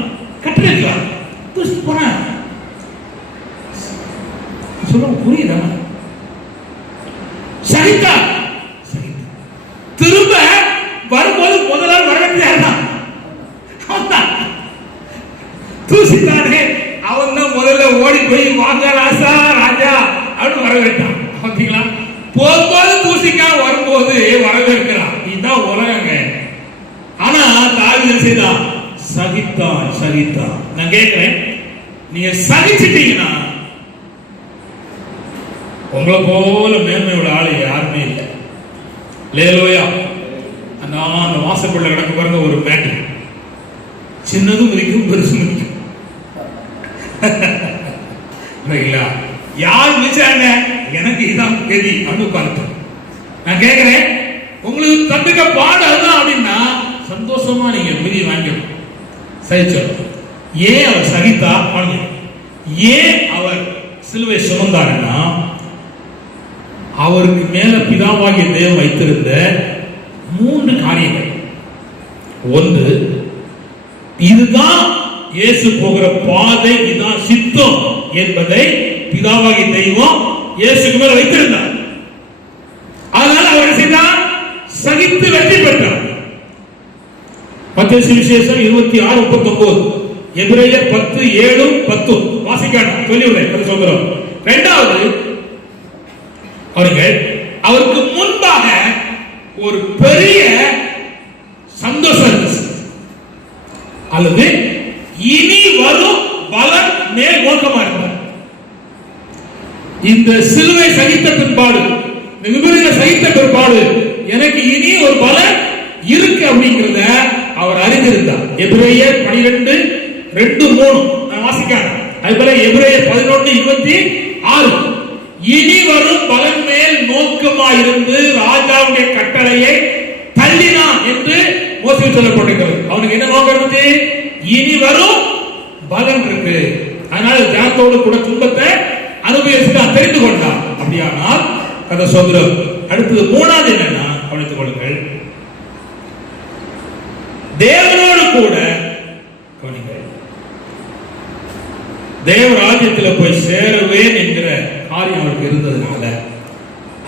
கட்டிருக்கலாம், தூசி போன சொல்ல புரியுதா? சகித்தா திரும்ப வரும்போது முதலால் வரவேற்றான். தூசித்தானே அவன் தான் முதல்ல ஓடி போய் வாங்க ராசா ராஜா அப்படின்னு வரவேற்றான். பார்த்தீங்களா? போகும்போது தூசிக்கா, வரும்போது வரவேற்கிறான். இதுதான் உலகங்க. ஆனா தாவீது செய்தான், சகித்தான். நான் கேட்கிறேன், நீங்க சகிச்சிட்டீங்கன்னா உங்களை போல மேன்மையோட ஆளு யாருமே இல்லை. லேலோயா, அந்த வாசப்பள்ள கிடக்கு பாருங்க, ஒரு மேட்டு, சின்னதும் மிதிக்கும் பெருசும் மிதிக்கும். யார் மிதிச்சாங்க? எனக்கு இதான் கதி அப்படின்னு உட்கார்ந்து. நான் கேட்கிறேன், உங்களுக்கு தந்துக்க பாடு அதுதான் அப்படின்னா சந்தோஷமா நீங்க மிதி வாங்கிக்கணும், சகிச்சோம். ஏன் அவர் சகித்தா? ஏன் அவர் சிலுவை சுமந்தாருன்னா, அவருக்கு மேல பிதாவாகிய தேவன் வைத்திருந்த 3 காரியங்கள். ஒன்று, இதுதான் இயேசு போகிற பாதை, இதுதான் சித்தம் என்பதை பிதாவாகிய தெய்வம் இயேசுக்கு மேல வைத்திருந்தார். அதனால அவர் செய்தார், சகித்து வெற்றி பெற்றார். மத்தேயு சுவிசேஷம் 26:39, எபிரேயர் 10:7-10 வாசிக்காட்டா சொல்லிவிடுறேன், சொல்கிறோம். இரண்டாவது, அவருக்கு முன்பாக ஒரு பெரிய சந்தோஷம் இருந்துச்சு, அல்லது இனி வரும் பலன் மேல் நோக்கமா இருந்தார். இந்த சிலுவை சகித்த பிற்பாடு, இந்த விபரீத சகித்த பிற்பாடு எனக்கு இனி ஒரு பலன் இருக்கு அப்படிங்கிறத அவர் அறிந்திருந்தார். எபிரேயர் 12:2-3 நான் வாசிக்கிறேன். அதுபோல எபிரேயர் 11:26, இனி வரும் பலன் மேல் நோக்கமாயிருந்து ராஜாவுடைய கட்டளையை தள்ளினான் என்று மோசே சொல்லப்பட்டிருக்கிறது. அவனுக்கு என்ன நோக்கம் இருந்துச்சு? இனி வரும் பலன் இருக்கு, அதனால ஜனத்தோடு கூட துன்பத்தை அனுபவித்து தெரிந்து கொண்டான். அப்படியானால் கதை சொல்கிறோம். அடுத்தது மூணாவது என்னன்னா, கவனித்துக் கொள்ளுங்கள், தேவனோடு கூட தேவராஜ்யத்தில் போய் சேருவேன் என்கிற காரியம் அவருக்கு இருந்ததுனால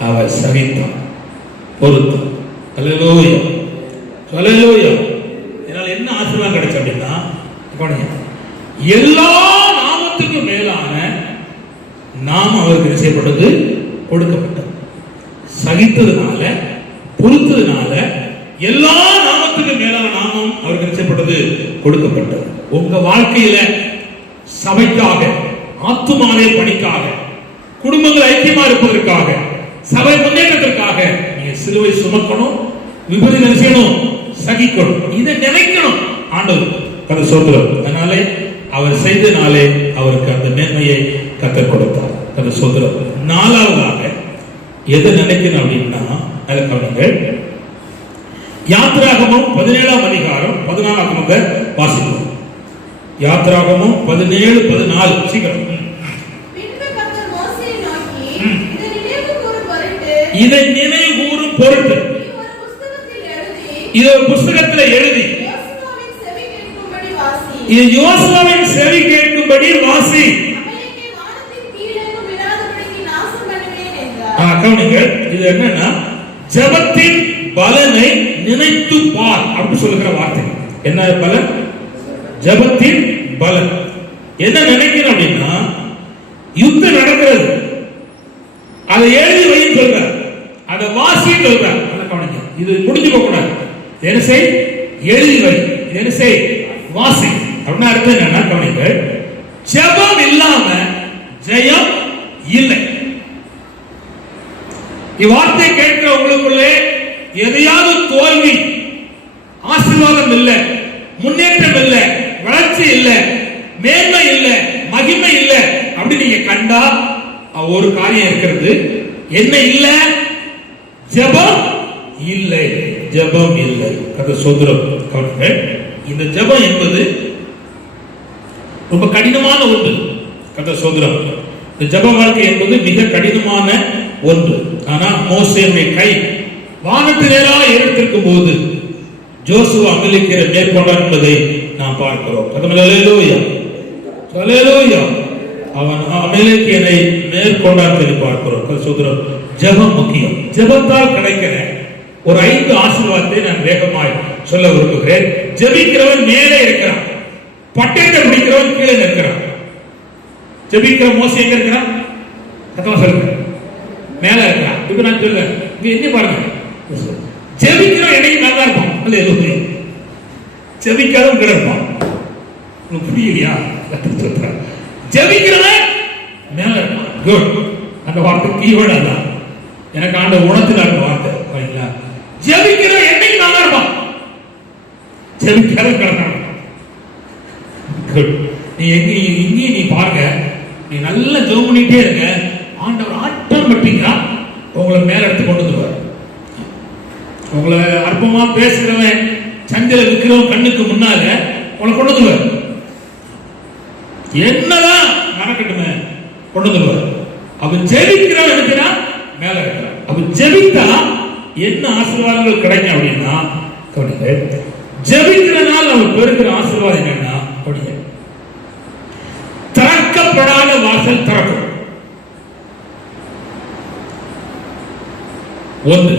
அவர் சகித்தான், பொறுத்தான். அல்லேலூயா, அல்லேலூயா. இதனால என்ன ஆசீர்வாதம் கிடைச்சு அப்படின்னா, எல்லா நாமத்துக்கும் மேலான நாமம் அவருக்கு செய்யப்பட்டது, கொடுக்கப்பட்டது. சகித்ததுனால, பொறுத்ததுனால எல்லா நாமத்துக்கும் மேலான நாமம் அவருக்கு செய்யப்பட்டது, கொடுக்கப்பட்டது. உங்க வாழ்க்கையில சபைக்காக, ஆத்துமாவே பணிக்காக, குடும்பங்கள் ஐக்கியமா இருப்பதற்காக, சபை முன்னேற்றத்திற்காக நீங்க சிலுவை சுமக்கணும், விபரீதம் செய்யணும், சகிக்கணும். இதை நினைக்கணும். ஆண்டவர் கதை சொல்கிறோம். அதனால அவர் செய்தனாலே அவருக்கு அந்த மேன்மையை கற்றுக் கொடுத்தார். கதை சொல்கிறோம். நாலாவதாக எது நினைக்கணும் அப்படின்னா, கவனிங்கள், யாத்திராகமம் 17ஆம் அதிகாரம் 14 வாசிக்கிறோம். யாத்திராகமம் 17:14 சீக்கிரம். இதை நினைவு கூறும் பொருட்டு இதை புஸ்தகத்தில் எழுதி, இது யோசுவாவின் செவி கேட்கும் நினைக்கும்படி வாசி. கவனிங்கள், இது என்னன்னா ஜெபத்தின் பலனை நினைத்து பார் அப்படி சொல்லுகிற வார்த்தை. என்ன பலன்? ஜெபத்தின் பலன். என்ன நினைக்கிறோம் அப்படின்னா, யுத்தம் நடக்கிறது, அதை எழுதி வைன்னு சொல்றார், அதை வாசி சொல்றார். கவனிங்க, இது முடிஞ்சு போக கூடாது. என்ன செய்? எழுதி வை. என்ன செய்? வாசி. அப்படின்னா அர்த்தம் என்னன்னா, கவனிங்க, ஜெபம் இல்லாம ஜெயம் இல்லை. இவ்வார்த்தை கேட்கிற உங்களுக்குள்ளே எதையாவது தோல்வி, ஆசீர்வாதம் இல்லை, முன்னேற்றம் இல்லை, வளர்ச்சி இல்லை, மேன்மை இல்லை, மகிமை இல்லை அப்படி நீங்க கண்டா ஒரு காரியம் இருக்கிறது. என்ன இல்லை? ஜெபம் இல்லை. ஜெபம் இல்லை. கதை சோதரம். இந்த ஜெபம் என்பது ரொம்ப கடினமான ஒன்று. கதை சோதரம். இந்த ஜெப வாழ்க்கை என்பது மிக கடினமான ஒன்று. ஆனா மோசேயுடைய கை வானத்து நேராக ஏறெடுத்திருக்கும் போது ஜோசுவா அமலேக்கியரை மேற்கொண்டார் என்பதை நாம் பார்க்கிறோம். அல்லேலூயா, அல்லேலூயா. அவன் அமலேக்கியனை மேற்கொண்டார் என்று பார்க்கிறோம். சோதரம், ஜெபம் முக்கியம். ஜெபத்தால் கிடைக்கிற ஒரு 5 ஆசீர்வாதத்தை நான் வேகமாய் சொல்ல விரும்புகிறேன். ஜெபிக்கிறவன் மேலே இருக்கிறான், பட்டயத்தை பிடிக்கிறவன் கீழே நிற்கிறான். ஜெபிக்கிற மோசே எங்க இருக்கிறான்? கத்தமா சொல்லுங்க, மேல இருக்கிறான். இப்ப நான் சொல்ல இங்க என்ன பாருங்க, ஜெபிக்கிறவன் என்னைக்கு நல்லா இருப்பான். அல்லேலூயா. ஜெபிக்காதவன் கீழே இருப்பான். உங்களுக்கு புரியலையா? சொல்றேன், ஜெபிக்கிறவன் மேல இருப்பான். குட். அந்த வார்த்தை கீவேர்டு அதான். எனக்கு ஆண்ட உணர்த்துல இருக்க வார்த்தை. ஜெபிக்கிறவன் என்னைக்கு நல்லா இருப்பான். ஜெபிக்கிறவன் கிடக்கான். நீ இங்கேயும் நீ பாருங்க, நீ நல்லா ஜெபம் பண்ணிட்டே இருங்க, ஆண்டவர் ஆட்டோமேட்டிக்கா உங்களை மேல எடுத்து கொண்டு வந்துருவார். உங்களை அற்பமா பேசுகிறவன், சந்தையில விற்கிறவன் கண்ணுக்கு முன்னால உங்களை கொண்டு வந்துருவார். என்னதான் நடக்கட்டுமே கொண்டு வந்துருவார். அவன் ஜெபிக்கிறவன் இருக்கிறா மேல இருக்கிறான். அவன் ஜெபித்தா என்ன ஆசீர்வாதங்கள் கிடைக்கும் அப்படின்னா, ஜெபிக்கிறனால அவன் பெறுகிற ஆசீர்வாதம் என்னன்னா, திறக்கப்படாத வாசல் திறக்கும். ஒன்று.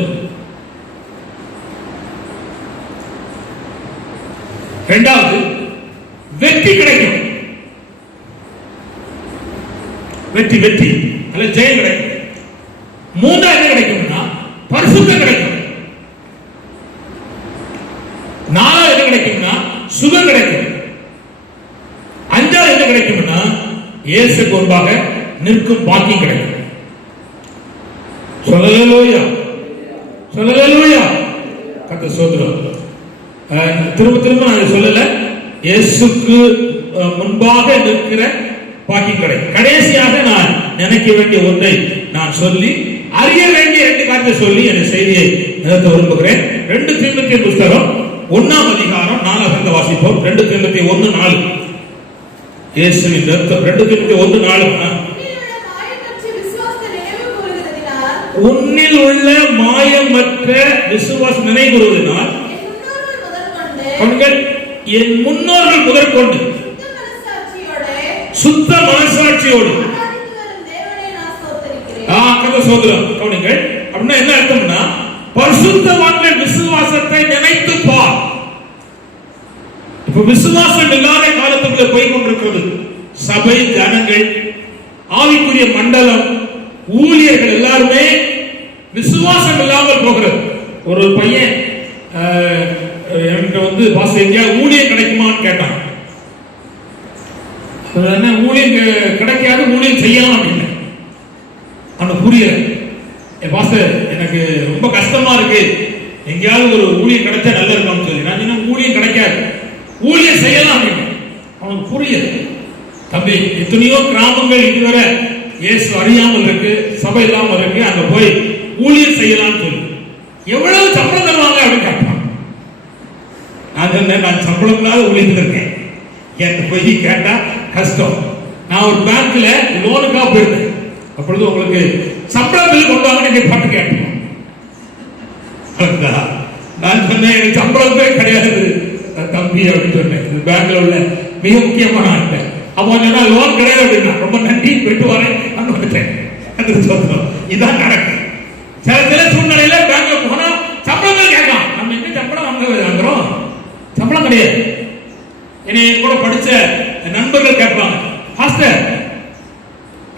இரண்டாவது, வெற்றி கிடைக்கும். வெற்றி வெற்றி அல்ல ஜெயம் கிடைக்கும். மூன்றாவது கிடைக்கும்னா பரிசுத்தம் கிடைக்கும். நாலாவது என்ன கிடைக்கும்னா சுகம் கிடைக்கும். அஞ்சாவது என்ன கிடைக்கும்னா இயேசுக்கு முன்பாக நிற்கும் பாக்கியம் கிடைக்கும். சொல்லலேலூயா, சொல்லலேலூயா. கர்த்தர் ஸ்தோத்திரம். திரும்ப திரும்ப நான் சொல்லல, இயேசுக்கு முன்பாக நிற்கிற பாக்கியம் கிடைக்கும். கடைசியாக நான் நினைக்க வேண்டிய ஒன்றை நான் சொல்லி அறிய வேண்டிய 2 காரியத்தை சொல்லி என் செய்தியை நிறுத்த விரும்புகிறேன். 2 தீமோத்தேயு புத்தகம் 1ஆம் அதிகாரம் 4 வாசிப்போம். 2 தீமோத்தேயு 1:4. இயேசுவின் ரத்தம். 2 தீமோத்தேயு 1:4. உன்னில் உள்ள மாயமற்ற விசுவாசம் நினைவுறுவதனால் என் முன்னோர்கள் முதற்கொண்டு சுத்த மனசாட்சியோடு கவனிங்கள். அப்படின்னா என்ன அர்த்தம்னா, பரிசுத்தவான்கள் விசுவாசத்தை நினைத்து பார். இப்ப விசுவாசம் இல்லாத காலத்துக்குள்ள போய் கொண்டிருக்கிறது சபை, ஜனங்கள், ஆவிக்குரிய மண்டலம், ஊழியர்கள் எல்லாருமே விசுவாசம் இல்லாமல் போகிறது. ஒரு பையன் என்கிட்ட பாஸ் எங்கேயா ஊழியம் கிடைக்குமான்னு கேட்டான். ஊழியம் கிடைக்காது, ஊழியம் செய்யலாம் அப்படின்னு அவனுக்கு புரியல. பாஸ்டர் எனக்கு ரொம்ப கஷ்டமா இருக்கு, எங்கேயாவது ஒரு ஊழியம் கிடைச்சா நல்லா இருக்கும்னு சொல்லி நான் சொன்ன ஊழியம் கிடைக்காது, ஊழியம் செய்யலாம் அப்படின்னு அவனுக்கு புரியல. தம்பி, எத்தனையோ கிராமங்கள் இதுவரை இயேசு அறியாமல் இருக்கு, சபை இல்லாமல் இருக்கு, அங்க போய் ஊழியம் செய்யலாம்னு சொல்லி எவ்வளவு சம்பளம் தருவாங்க அப்படின்னு கேட்டான். நான் சொன்னேன், நான் சம்பளம் இல்லாத ஊழியத்தில் இருக்கேன், என்கிட்ட போய் கேட்டா கஷ்டம். நான் ஒரு பேங்க்ல லோனுக்காக போயிருந்தேன். அப்பொழுது உங்களுக்கு சம்பளம் பில் கொண்டு வாங்க பாட்டு கேட்டோம். நான் சொன்னேன், எனக்கு சம்பளமே கிடையாது தம்பி அப்படின்னு சொன்னேன். இந்த பேங்க்ல உள்ள மிக முக்கியமான ஆட்கள். அவன் சொன்னா லோன் கிடையாது அப்படின்னா ரொம்ப நன்றி போயிட்டு வரேன் அங்க வந்துட்டேன். இதான் நடக்கு. சில சூழ்நிலையில பேங்க்ல போனா சம்பளங்கள் கேட்கலாம். நம்ம எங்க சம்பளம் வாங்குறோம்? சம்பளம் கிடையாது. என்னைய கூட படிச்ச நண்பர்கள் கேட்பாங்க, பாஸ்டர்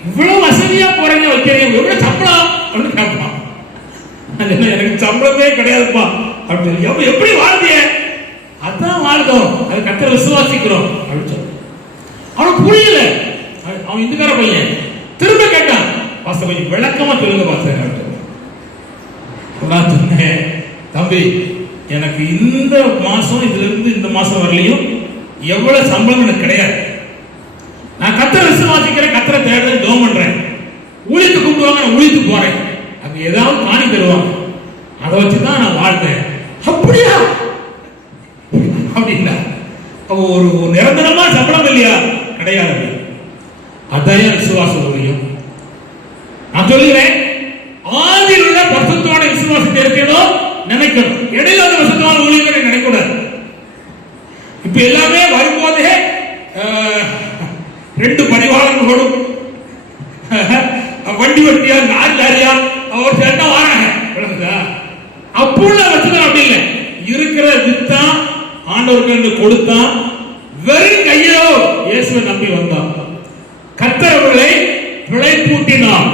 இவ்வளவு வசதியா போறீங்க வைக்கிறீங்க, எவ்வளவு சம்பளம் அப்படின்னு கேட்பான். எனக்கு சம்பளமே கிடையாதுப்பா அப்படின்னு. எப்படி வாழ்ந்தீங்க? அதான் வாழ்ந்தோம், அது கர்த்தரை விசுவாசிக்கிறோம் அப்படின்னு சொல்ல. அவனுக்கு புரியல. அவன் இந்துக்கார பையன் திரும்ப கேட்டான், பாஸ்டர் கொஞ்சம் விளக்கமா சொல்லுங்க பாஸ்டர். நான் சொன்னேன், தம்பி எனக்கு இந்த மாசம் இதுல இருந்து இந்த மாசம் வரலையும் எவ்வளவு சம்பளம் எனக்கு கிடையாது. நான் கர்த்தரை விசுவாசிக்கிறேன், கர்த்தரை தேடுறேன், ஜெபம் பண்றேன். ஊழியத்தை கூப்பிடுவாங்க, நான் ஊழியத்துக்கு போறேன். அங்க ஏதாவது காணி தருவாங்க, அதை வச்சுதான் நான் வாழ்ந்தேன். அப்படியா அப்படின்னா ஒரு நிரந்தரமா சம்பளம் இல்லையா? கிடையாது. அதான் விசுவாச ஊழியம். நான் சொல்லுகிறேன், ஆதியில் உள்ள பரிசுத்தமான விசுவாசத்தை இருக்கணும் நினைக்கணும். இடையில வந்து பரிசுத்தமான ஊழியங்களை நினைக்கூடாது. இப்ப எல்லாமே வரும்போதே 2 பரிவாளங்களோடும் வண்டி வண்டியா நாலு லாரியா அவர் சேர்ந்தா வாராங்க. அப்போ உள்ள வசனம் அப்படி இல்லை. இருக்கிற வித்தா ஆண்டவருக்கு கொடுத்தா வெறும் கையோ இயேசுவை நம்பி வந்தான். கர்த்தர் அவர்களை பிழைப்பூட்டினான்,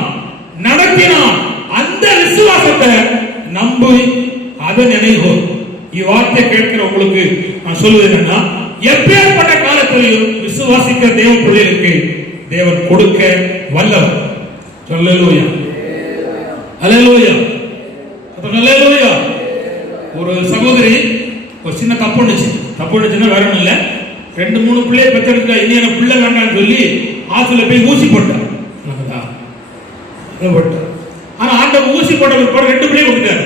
நடத்தினான். அந்த விசுவாசத்தை நம்பி அதை நினைவு. இவ்வார்த்தை கேட்கிற உங்களுக்கு நான் சொல்வது என்னன்னா, எப்பேற்பட்ட காலத்திலையும் விசுவாசிக்கிற தேவ பிள்ளைகளுக்கு தேவன் கொடுக்க வல்லவர். அல்லேலூயா, அல்லேலூயா, அல்லேலூயா. ஒரு சகோதரி ஒரு சின்ன தப்புச்சுன்னா வேற ஒண்ணும் இல்ல, 2-3 பிள்ளையை பெற்றெடுக்க இனி எனக்கு பிள்ளை வேண்டாம்னு சொல்லி ஆத்துல போய் ஊசி போட்டார். ஆனா ஆண்டவர் ஊசி போட்ட பிற்பாடு 2 பிள்ளையை கொடுத்தாரு.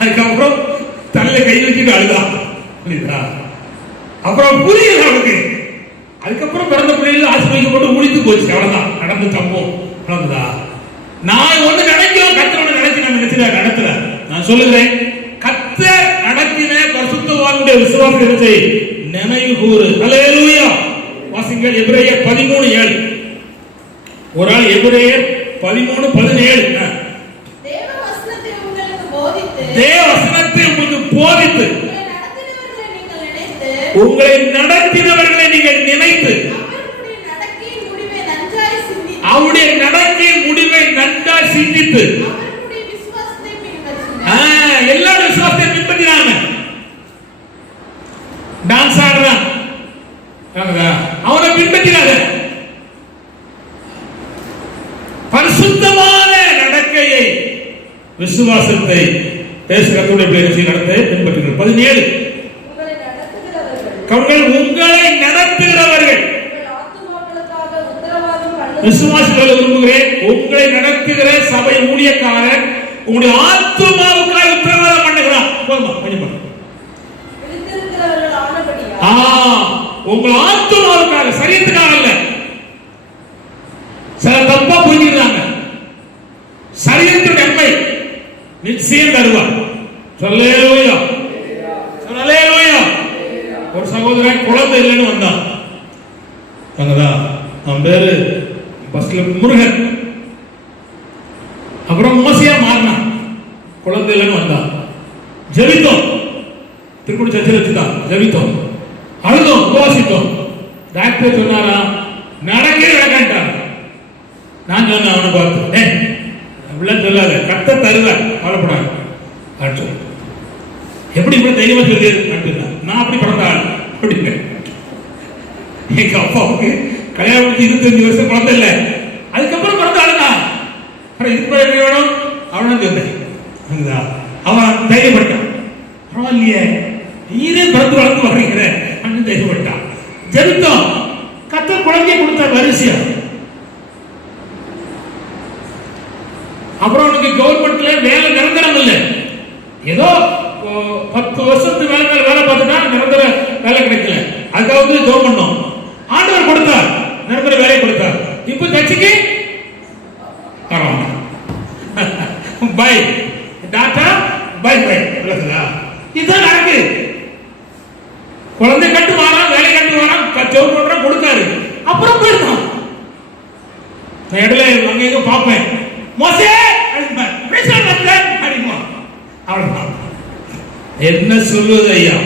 அதுக்கப்புறம் தலையில கை வச்சுட்டு அழுதா. அப்புறம் புரியல அவனுக்கு. அதுக்கப்புறம் பிறந்த பிள்ளைகள் ஆசீர்வதிக்கப்பட்டு முடித்து போச்சு. அவ்வளவுதான் நடந்த சம்பவம். அவ்வளவுதான். நான் ஒண்ணு நினைக்கிறோம், கர்த்தர் ஒண்ணு நினைச்சு நடத்தல. நான் சொல்லுகிறேன், கர்த்தர் நடத்தின பரிசுத்தவான்களுடைய விசுவாசத்தை நினைவு கூறு. அல்லேலூயா. வாசிங்கள் எபிரேயர் 13:7. ஒரு ஆள் எபிரேயர் 13:17. தேவ வசனத்தை உங்களுக்கு போதித்து உங்களை நடத்தினவர்களை நீங்கள் நினைத்து அவருடைய நடக்கையின் முடிவை நன்றாய் சிந்தித்து எல்லாரும் விசுவாசத்தை பின்பற்றினாங்க. டான்ஸ் ஆடுறான், அவனை பின்பற்றினாங்க. பரிசுத்தமான நடக்கையை விசுவாசத்தை பேசுகிறதுடைய பிள்ளைகளை நடத்த பின்பற்றுங்கள். 17 உங்களை நடத்துகிறவர்கள் விசுவாசிகளை விரும்புகிறேன். உங்களை நடத்துகிற சபை ஊழியக்காரர் உங்களுடைய ஆத்துமாவுக்காக உத்தரவாதம் பண்ணுகிறான். உங்கள் ஆத்துமாவுக்காக, சரீரத்துக்காக இல்ல. சில தப்பா புரிஞ்சுக்கிறாங்க. சரீரத்தின் நன்மை நிச்சயம் தருவார். அல்லேலூயா, அல்லேலூயா. ஒரு சகோதரன் குழந்தை இல்லைன்னு வந்தான். அவன் பேரு பஸ்ல முருகன். அப்புறம் மோசியா மாறினான். குழந்தை இல்லைன்னு வந்தான். ஜெபித்தோம், திருக்குடி சர்ச்சையில் வச்சுதான் ஜெபித்தோம், அழுதோம், உபவாசித்தோம். டாக்டர் சொன்னாரா நடக்கவே நடக்காட்டான். நான் சொன்னேன் அவனை பார்த்து, அப்படிலாம் சொல்லாத, கத்த தருவேன், கவலைப்படாது. எப்படி இப்படி தைரியமா சொல்லிடு? நான் அப்படி பிறந்த ஆள் அப்படின்னு. எங்க அப்பாவுக்கு கல்யாணம் முடிச்சு 25 வருஷம் குழந்தை இல்லை. அதுக்கப்புறம் பிறந்த ஆளுங்க. இதுக்கு எப்படி வேணும் அவனு சொன்னேன். அவன் தைரியப்பட்டான். பரவாயில்லையே, நீரே பிறந்து வளர்ந்து வர்றீங்கிற அப்படின்னு தைரியப்பட்டான். ஜெபித்தோம், கத்த குழந்தைய கொடுத்த வரிசையா. அப்புறம் அவனுக்கு கவர்மெண்ட்ல வேலை நிரந்தரம் இல்லை. ஏதோ 10 வருஷத்துக்கு வேலை பார்த்துட்டா நிரந்தர வேலை கிடைக்கல. அதுக்காக ஜோம் பண்ணோம். ஆண்டவர் கொடுத்தார், நிரந்தர வேலையை கொடுத்தார். இப்ப சர்ச்சைக்கு பை டாட்டா பை பை. இதுதான் நடக்கு. ஜெபம் பண்றோம், கொடுக்காரு, அப்புறம் போயிடலாம். நான் இடையில அங்க எங்க பார்ப்பேன், மோசே அவ்வளவுதான். என்ன சொல்வது ஐயா?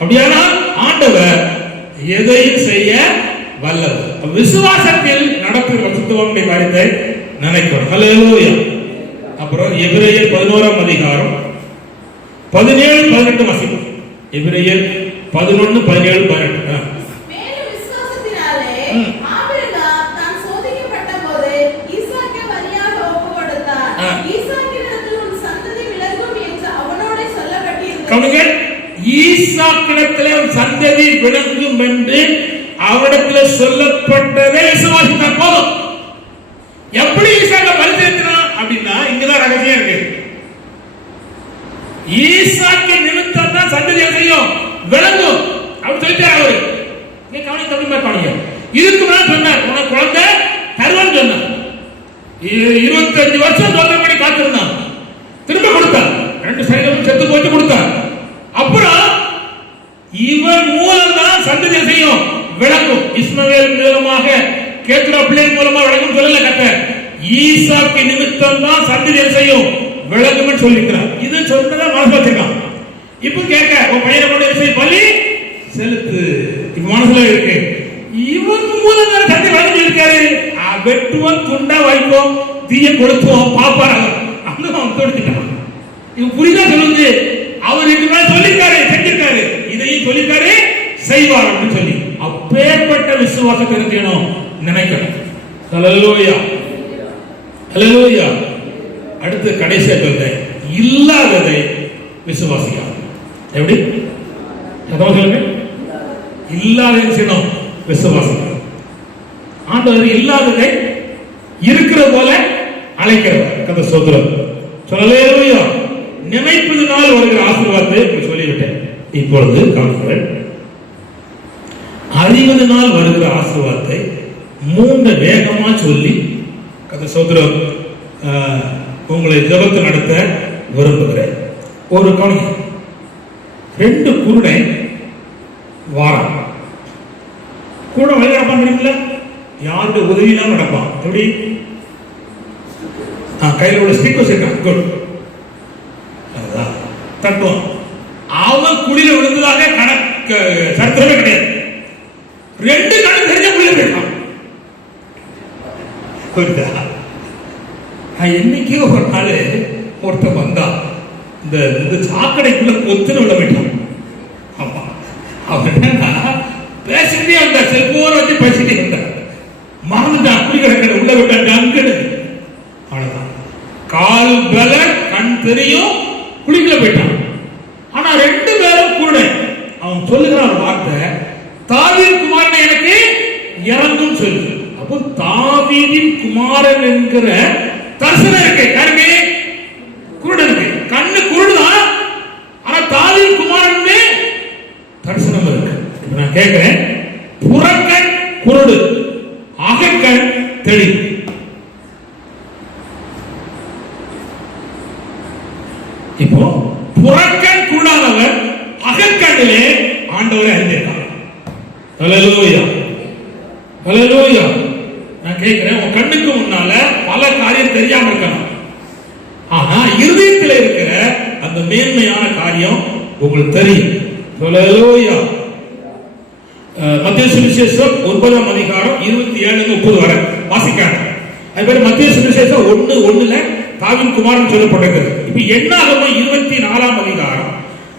அப்படியானா ஆண்டவர் எதையும் செய்ய வல்லவர். விசுவாசத்தில் நடக்கிற சுத்தவனுடைய காரியத்தை நினைக்கிறோம். ஹல்லேலூயா. அப்புறம் எபிரேயர் 11ஆம் அதிகாரம் 17-18 வாசிப்போம். எபிரேயர் 11-17-18. ஈசாக்கிடத்திலே சந்ததி விளங்கும் என்று அவரிடத்தில் சொல்லப்பட்டதை விசுவாசித்தார் போதும். எப்படி ஈசாக்க பரிசேர்த்தினான் அப்படின்னா இங்கதான் ரகசியம் இருக்கு. ஈசாக்கு நிமித்தம் தான் சந்ததியை செய்யும் விளங்கும் அப்படி சொல்லிட்டார் அவரு. நீ கவனி தம்பி கவனிங்க. இதுக்கு மேல சொன்னார், உனக்கு குழந்தை தருவான்னு சொன்னார். 25 வருஷம் தோற்றப்படி காத்திருந்தான், திரும்ப கொடுத்தார். 2 சைடும் செத்து போட்டு கொடுத்தார். அப்புறம் இவன் மூலம் தான் சந்ததியை செய்யும் விளங்கும். இஸ்மவேல் மூலமாக கேத்துரா பிள்ளை மூலமா விளங்கும் சொல்லல கர்த்தர். ஈசாக்கு நிமித்தம் தான் சந்ததியை செய்யும் விளங்கும் சொல்லிக்கிறார். இது சொன்னதா மனசு வச்சிருக்கான். இப்ப கேட்க உன் பையனை கொண்டு இசை பலி செலுத்து இப்ப மனசுல இருக்கு. இவன் மூலம் தான் சந்தை விளங்கி இருக்காரு. வெட்டுவன் துண்டா வைப்போம், தீய கொளுத்துவோம், பாப்பார் அந்த அவன் தோடிச்சிட்டான். இவன் புரிதா சொல்லுங்க. அவர் இதுக்கு மேல சொல்லிருக்காரு, செஞ்சிருக்காரு, இதையும் சொல்லிருக்காரு, செய்வார் அப்படின்னு சொல்லி அப்பேற்பட்ட விசுவாசத்தை இருக்கணும் நினைக்கணும். ஹல்லேலூயா, ஹல்லேலூயா. அடுத்து கடைசியா சொல்றேன், இல்லாததை விசுவாசிக்க. எப்படி சொல்லுங்க? இல்லாத செய்யணும் விசுவாசிக்க. ஆண்டவர் இல்லாததை இருக்கிற போல அழைக்கிறவர். கதை சோதரம் சொல்லலேலூயா. நினைப்பதனால் வருகிற ஆசீர்வாதத்தை சொல்லிவிட்டேன். இப்பொழுது கவனிங்கள், அறிவதனால் வருகிற ஆசீர்வாதத்தை 3 வேகமா சொல்லி கதை சோதரம் உங்களை ஜெபத்தை நடத்த விரும்புகிறேன். ஒரு கவனி, 2 குருடை வாரம் கூட வழி நடப்பான் தெரியுமில்ல? யாருடைய உதவியினாலும் நடப்பான். எப்படி? கையில் உள்ள ஸ்டிக் வச்சிருக்கான், குட் தத்துவம். அவன் குழியில விழுந்ததாக கணக்கு சரித்திரமே கிடையாது. 2 கணக்கு தெரிஞ்ச குழியில போயிருக்கான். என்னைக்கு ஒரு நாள் ஒருத்தன் வந்தா இந்த சாக்கடைக்குள்ள கொத்துன்னு விட போயிட்டான். ஆமா, அவன் என்னன்னா பேசிட்டே வந்தா, செல்போன் வச்சு பேசிட்டே வந்தான். மறந்துட்டான், குழி கிடக்கிற உள்ள விட்டான். அங்கன்னு அவ்வளவுதான். கால் பல கண் தெரியும், குழிக்குள்ள போயிட்டான். ஆனா 2 பேரும் கூட அவன் சொல்லுகிற ஒரு வார்த்தை, தாவீதின் குமாரன் எனக்கு இறங்கும் சொல்லு. அப்போ தாவீதின் குமாரன் என்கிற தரிசனம் இருக்கு. யாருக்கு? குருடனுக்கு. கண்ணு குருடுதான், ஆனா தாவீதின் குமாரன் தரிசனம் இருக்கு. இப்ப நான் கேட்கிறேன், புறக்கண் குருடு, அகக்கண் தெளிவு. இப்போ புறக்கண் குருடானவர் அகக்கண்ணிலே ஆண்டவரை அறிந்திருக்கார். ஹல்லேலூயா, ஹல்லேலூயா. நான் கேட்கிறேன், உன் கண்ணுக்கு முன்னால பல காரியம் தெரியாம இருக்கலாம், ஆனா இருதயத்தில் இருக்கிற அந்த மேன்மையான காரியம் உங்களுக்கு தெரியும். ஹல்லேலூயா. மத்தேயு சுவிசேஷம் 9ஆம் அதிகாரம் 27-30 வரை வாசிக்காங்க. அது பேர் மத்தேயு சுவிசேஷம் 1:1 தாவீதின் குமாரன் சொல்லப்பட்டிருக்கிறது. இப்ப என்னாகமம் 24ஆம் அதிகாரம்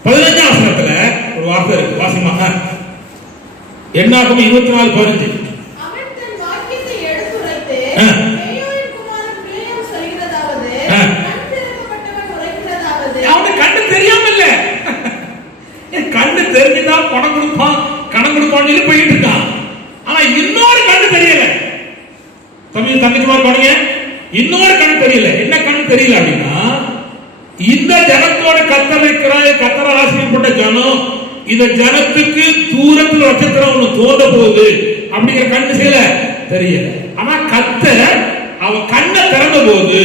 15ஆம் வசனத்துல ஒரு வார்த்தை இருக்கு, வாசிமா. என்னாகமம் 24:15. அவன் தன் வாக்கியத்தை எடுத்துரைத்து மேயோரின் குமாரன் பிலேயாம் சொல்கிறதாவது, கண் திறக்கப்பட்டவன் உரைக்கிறதாவது. அவனுக்கு கண்ணு தெரியாம இல்ல, கண்ணு தெரிஞ்சுதான் பணம் கொடுப்பான், கணம் கொடுப்பான்னு போயிட்டு இருக்கான். ஆனா இன்னொரு கண்ணு தெரியல. தம்பிக்குமார் பாருங்க, இன்னொரு கண் தெரியல. என்ன கண் தெரியல அப்படின்னா, இந்த ஜனத்தோட கத்தரை ஆசிரியப்பட்ட ஜனம், இந்த ஜனத்துக்கு தூரத்தில் நட்சத்திரம் ஒண்ணு தோன்ற போகுது அப்படிங்கிற கண்ணு செய்யல, தெரியல. ஆனா கத்தர் அவன் கண்ணை திறந்த போது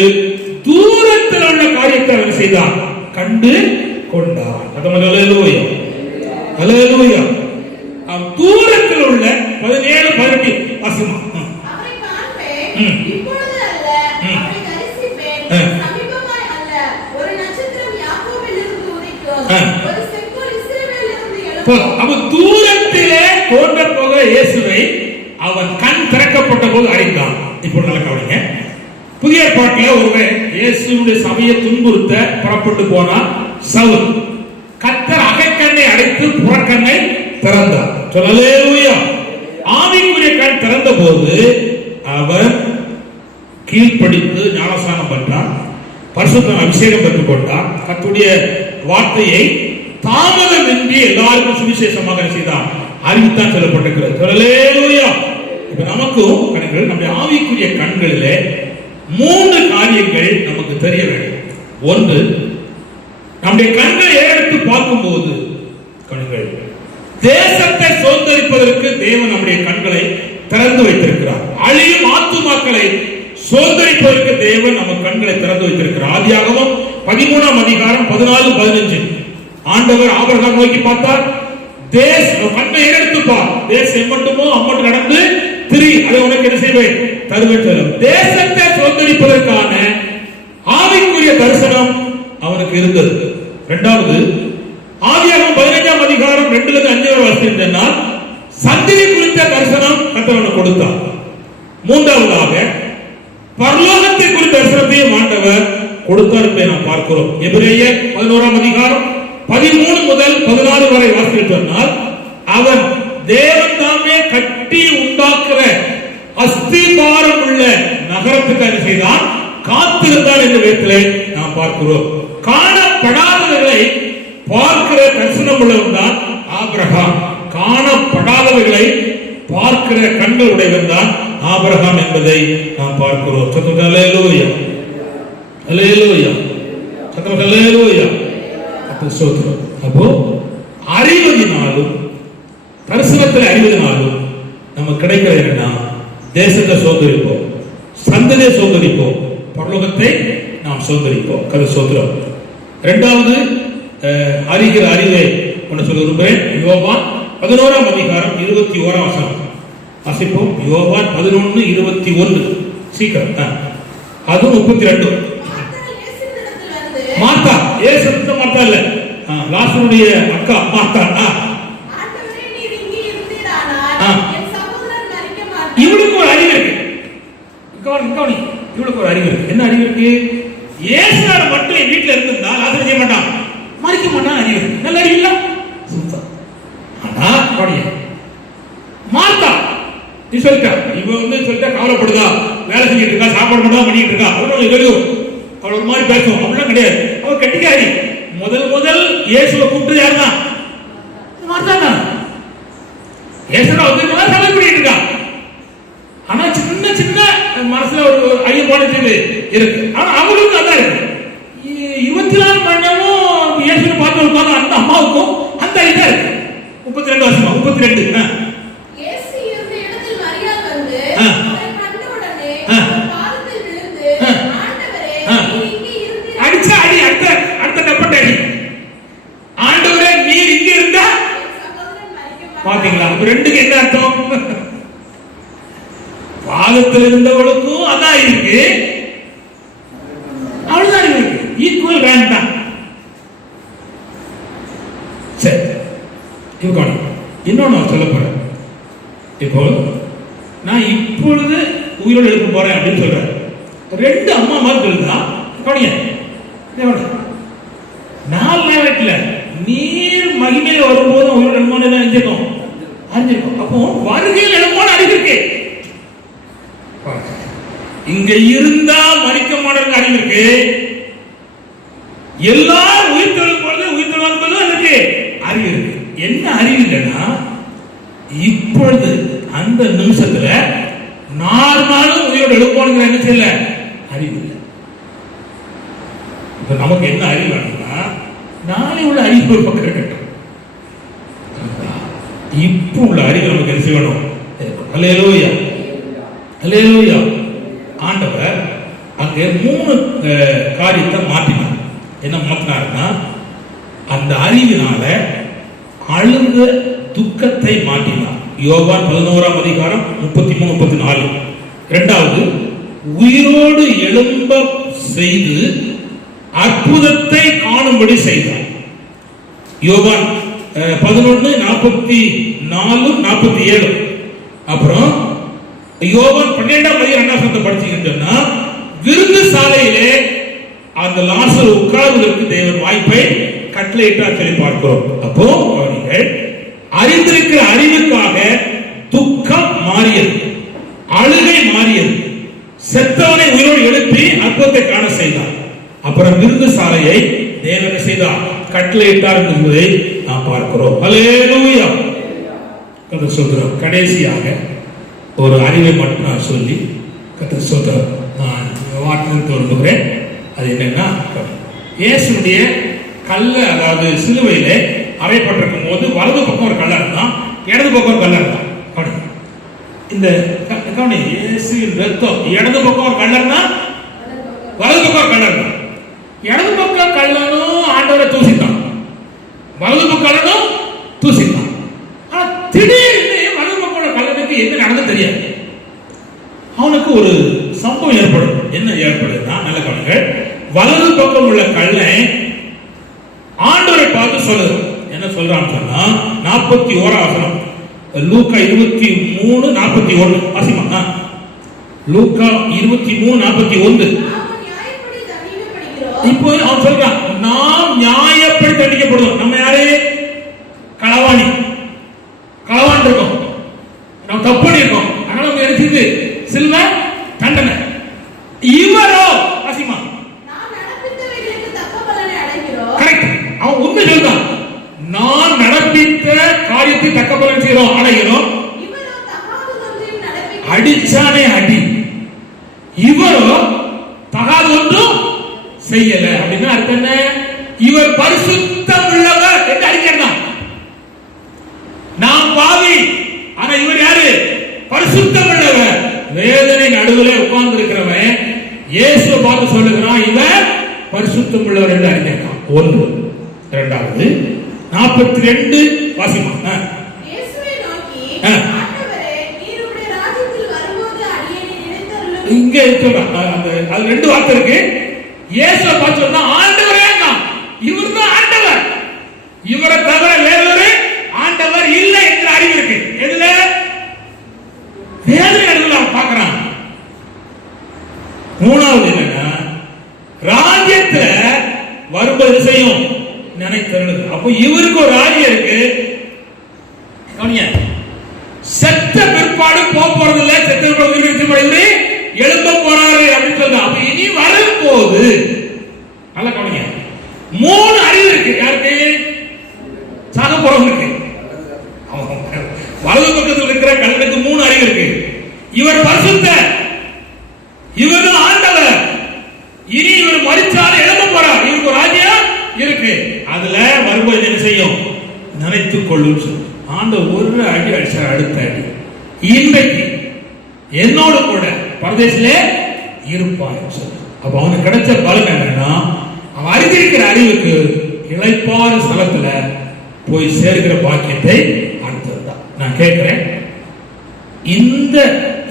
தூரத்தில் உள்ள காரியத்தை அவன் செய்தான், கண்டு கொண்டான். ஹல்லேலூயா, ஹல்லேலூயா. அவன் தூரத்தில் உள்ள கண் திறக்கப்பட்ட போது அறிந்தான். இப்போ நல்ல கவனிங்க. புதிய ஏற்பாட்டில் ஒருவன் இயேசுவுடைய சபையை துன்புறுத்த புறப்பட்டு போனான். சவுல் கர்த்தர் அகக்கண்ணை அடைத்து புறக்கண்ணை திறந்தார். அல்லேலூயா. ஆவிக்குரிய கண் திறந்த போது அவர் கீழ்ப்படிந்து ஞானஸ்நானம் பெற்றார், பரிசுத்த அபிஷேகம் பெற்றுக் கொண்டார், கர்த்தருடைய வார்த்தையை தாமதமின்றி எல்லாருக்கும் சுவிசேஷமாக செய்தார், அறிவித்தான் சொல்லப்பட்டிருக்கிறது. அல்லேலூயா. இப்ப நமக்கும் கண்கள், நம்முடைய ஆவிக்குரிய கண்களிலே 3 காரியங்கள் நமக்கு தெரிய வேண்டும். ஒன்று, நம்முடைய கண்களை ஏறெடுத்து பார்க்கும்போது கண்கள் தேசத்தை சுதந்தரிப்பதற்கு தேவன் நம்முடைய கண்களை திறந்து வைத்திருக்கிறார். அழியும் ஆத்துமாக்களை சுதந்தரிப்பதற்கு தேவன் நம்ம கண்களை திறந்து வைத்திருக்கிறார். ஆதியாகமம் 13ஆம் அதிகாரம் 14-15 ஆண்டவர் ஆபிரகாம் நோக்கி பார்த்தார். கண்ணை ஏறெடுத்து பார், தேசம் எம்மட்டுமோ அம்மட்டு நடந்து திரி, அதை உனக்கு என்ன செய்வேன் தருவேன். தேசத்தை சுதந்தரிப்பதற்கான ஆவிக்குரிய தரிசனம் அவனுக்கு இருந்தது. இரண்டாவது, ஆதியாகமம் 15ஆம் அதிகாரம் 2-5 வாசித்தீங்கன்னா சந்ததி குறித்த தரிசனம் கர்த்தர் கொடுத்தார். மூன்றாவதாக பரலோகத்தை குறித்த தரிசனத்தையும் ஆண்டவர் கொடுத்தார் என்பதை நாம் பார்க்கிறோம். எபிரேயர் 11ஆம் அதிகாரம் 13 முதல் 14 வரை வாசித்தோம்னால் அவன் தேவன் தாமே கட்டி உண்டாக்குற அஸ்திபாரம் உள்ள நகரத்துக்கு என்ன செய்தான், காத்திருந்தான் என்ற விதத்திலே நாம் பார்க்கிறோம். காணப்படாதவர்களை பார்க்கிற தரிசனம் உள்ளவன் தான் ஆபிரகாம். காணப்படாதவர்களை பார்க்கிற கண்கள் உடையவன் தான் ஆபிரகாம் என்பதை நாம் பார்க்கிறோம். அல்லேலூயா, அல்லேலூயா, அல்லேலூயா. அப்போ அறிவதினாலும் தரிசனத்தில் அறிவதினாலும் நமக்கு கிடைக்கிறது என்னன்னா, தேசத்தை சுதந்திரிப்போம், சந்ததியை சுதந்திரிப்போம், பரலோகத்தை நாம் சுதந்திரிப்போம். கதை சோதரம். இரண்டாவது, அறிகிற அறிவை ஒன்று சொல்ல விரும்புகிறேன். யோவான் 11ஆம் அதிகாரம் 21ஆம் வசனம் வாசிப்போம். யோவான் 11:21 சீக்கிரம். அதுவும் 32. மார்த்தா, இயேசு மார்த்தா இல்ல, லாசருடைய அக்கா மார்த்தா. இவளுக்கு ஒரு அறிவு இருக்கு. இவளுக்கு ஒரு அறிவு இருக்கு. என்ன அறிவு இருக்கு? இயேசுனால மட்டும் என் வீட்டுல இருந்தா லாசர் செய்ய மாட்டான், மறிக்க மாட்டான். அறிவு இருக்கு. நல்ல அறிவு இல்ல? ஆனா மார்த்தா நீ சொல்லிட்ட, இவ சொல்லிட்டா கவலைப்படுதா, வேலை செஞ்சுட்டு இருக்கா, சாப்பாடு மட்டும் தான் பண்ணிட்டு இருக்கா, அவ்வளவு தெரியும், அவ்வளவு மாதிரி பேசுவோம், அப்படிலாம் கிடையாது. அவ கட்டிக்காரி. முதல் இயேசுவை கூப்பிட்டு யாருதான்? மார்த்தா தான். இயேசுனா வந்து சமை பண்ணிட்டு இருக்கா. ஆனா சின்ன சின்ன மனசுல ஒரு ஐயப்பாடு இருக்கு. ஆனா அவளுக்கு அதான் இருக்கு. 24 மணி நேரமும் இயேசுவை பார்த்து உட்கார்ந்து அந்த அம்மாவுக்கும் அந்த இதா இருக்கு. 32 வருஷமா 32. இயேசு இருந்த இடத்தில் மரியாள் வந்து அவரை கண்ட உடனே பாதத்தில் விழுந்து, ஆண்டவரே நீர் இங்கே இருந்தீர். அடிச்ச அடி, அடுத்த டப்பட்ட அடி. ஆண்டவரே நீர் இங்கே இருந்தா சகோதரன் மரிக்க மாட்டான். பாத்தீங்களா? ரெண்டுக்கு என்ன அர்த்தம்? பாதத்தில் இருந்தவளுக்கும் அதான் இருக்கு, அவ்வளவுதான் இருக்கு. ஈக்குவல் ரேங்க் தான். சரி, இன்னொன்னு சொல்ல போறேன். இப்போ நான் இப்பொழுது உயிரோடு எழுப்ப போறேன் அப்படின்னு சொல்றேன். 2 அம்மா மாதிரி இருந்தா கவனிங்க, 4 நேரத்துல நீர் மகிமையில வரும்போது உயிரோடு எழுப்போன்னு அறிஞ்சிருக்கோம். அப்போ வருகையில் எழுப்போன்னு அறிவிருக்கு. இங்க இருந்தா மறிக்க மாட்டேங்க அறிவு இருக்கு. எல்லாரும் உயிர்த்தெழும் பொழுது உயிர்த்தெழும் அதுக்கு அறிவு இருக்கு. என்ன அறிவு இல்லைன்னா, இப்பொழுது அந்த நிமிஷத்துல நார்மலும் உயிரோடு எழுப்போனுங்கிற என்ன செய்யல அறிவு இல்லை. இப்ப நமக்கு என்ன அறிவு வேணும்னா, நாளை உள்ள அறிவு ஒரு பக்கம் இருக்கட்டும், இப்ப உள்ள அறிவு நமக்கு என்ன செய்யணும்? அல்லேலூயா, அல்லேலூயா. ஆண்டவர் அங்கே 3 காரியத்தை மாற்றினார். என்ன மாற்றினார்னா, அந்த அறிவினால அழுந்த துக்கத்தை மாற்றினார். யோவான் 11ஆம் அதிகாரம் 33-34. இரண்டாவது, உயிரோடு எழும்ப செய்து அற்புதத்தை காணும்படி செய்தார். யோவான் 11:44-47. அப்புறம் யோவான் 12ஆம் அதிகாரம் 2ஆம் வசனத்தை படிச்சீங்கன்னு சொன்னா, விருந்து சாலையிலே அந்த லாசரு உட்கார்வதற்கு தேவன் வாய்ப்பை கட்டளையிட்டார் சொல்லி பார்க்கிறோம். அப்போ நீங்கள் அறிந்திருக்கிற அறிவுக்காக துக்கம் மாறியது, அழுகை மாறியது, செத்தவனை உயிரோடு எழுப்பி அற்புதத்தை காண செய்தார். அப்புறம் விருந்து சாலையை தேவன் செய்தார், கட்டளையிட்டார் என்பதை நாம் பார்க்கிறோம். ஹல்லேலூயா. கர்த்தர் ஸ்தோத்திரம். கடைசியாக ஒரு அறிவை மட்டும் நான் சொல்லி கர்த்தர் ஸ்தோத்திரம் நான் வார்த்தைக்கு வருகிறேன். அது என்னன்னா, இயேசுடைய கல்ல, அதாவது சிலுவையிலே அறையப்பட்டிருக்கும் போது வலது பக்கம் ஒரு கல்லா இருந்தான், இடது பக்கம் ஒரு கல்லா இருந்தான். இந்த இயேசுவின் ரத்தம் இடது பக்கம் ஒரு கல்லர்னா வலது பக்கம் ஒரு கல்லர் தான். இடது பக்கம் கல்லனும் ஆண்டவரை தூசித்தான், வலது பக்கம் கல்லனும் தூசித்தான். ஆனா திடீர்னு வலது பக்கம் கல்லனுக்கு என்ன நடந்து தெரியாது. அவனுக்கு ஒரு சம்பவம் ஏற்படும். என்ன ஏற்படுதுன்னா, நல்ல கவனிங்க, வலது பக்கம் உள்ள கல்லை ஆண்டவரை பார்த்து சொல்லுது. என்ன சொல்றான்னு சொன்னா, 41ஆம் வசனம், லூக்கா 23:41 வாசிமா. லூக்கா 23:41. இப்போ அவன் சொல்றான், நாம் நியாயப்படி தண்டிக்கப்படுவோம். நம்ம யாரு? களவாணி, களவான் இருக்கோம், நம்ம தப்பு பண்ணிருக்கோம், அதனால நம்ம எடுத்து சில்வ தண்டனை. இவரோ வாசிமா, கரெக்ட், அவன் உண்மை சொல்றான். நான் நடப்பித்த காரியத்தை தக்க பலன் செய்யறோம், அடைகிறோம். அடிச்சானே அடி, இவரோ தகாத ஒன்றும் செய்யல. அப்படின்னா அர்த்தம் என்ன? இவர் பரிசுத்தம் உள்ளவர் என்று அறிஞர். நாம் பாவி, ஆனா இவர் யாரு? பரிசுத்தம் உள்ளவர். வேதனை நடுவில் உட்கார்ந்து இருக்கிறவன் இயேசுவை பார்த்து சொல்லுகிறான், இவர் பரிசுத்தம் உள்ளவர் என்று அறிஞர். ஒன்று. இரண்டாவது 42 வாசிமா. இங்க அது ரெண்டு வார்த்தை இருக்கு. இயேசுவை பார்த்து சொன்னா ஆண்டவரே தான், இவர் தான் ஆண்டவர், இவரை தவிர வேறொரு ஆண்டவர் இல்லை என்ற அறிவு இருக்கு. எதுல? வேதனை நடுவில் அவன் பார்க்கிறான். மூணாவது என்னன்னா, ராஜ்யத்துல வரும்போது செய்யும் நினைக்கிறது. அப்போ இவருக்கு ஒரு ராஜ்யம் இருக்கு. செத்த பிற்பாடு போறது இல்லை, செத்த பிற்பாடு எழும்ப போறாரு அப்படின்னு சொல்ற. அப்ப இனி வரும்போது நல்ல கவனிங்க, 3 அறிவு இருக்கு. யாருக்கு? சாக போறவங்களுக்கு. வலது பக்கத்தில் இருக்கிற கல்லனுக்கு 3 அறிவு இருக்கு. இவர் பரிசுத்த, இவர் ஆண்டவர், இனி இவர் மரிச்சாலும் எழும்ப போறார், இவருக்கு ஒரு ராஜ்யம் இருக்கு. அதுல வரும்போது என்ன செய்யும்? நினைத்துக் கொள்ளும் சொல்லு. ஆண்டவர் ஒரு அடி அடிச்சா அடுத்த அடி. இன்றைக்கு என்னோடு கூட பரதேசிலே இருப்பாய் சொல்லு. அப்ப அவனுக்கு கிடைச்ச பலன் என்னன்னா, அவன் அறிந்திருக்கிற அறிவுக்கு இளைப்பாற ஸ்தலத்துல போய் சேர்க்கிற பாக்கியத்தை அடுத்ததுதான். நான் கேட்கிறேன்,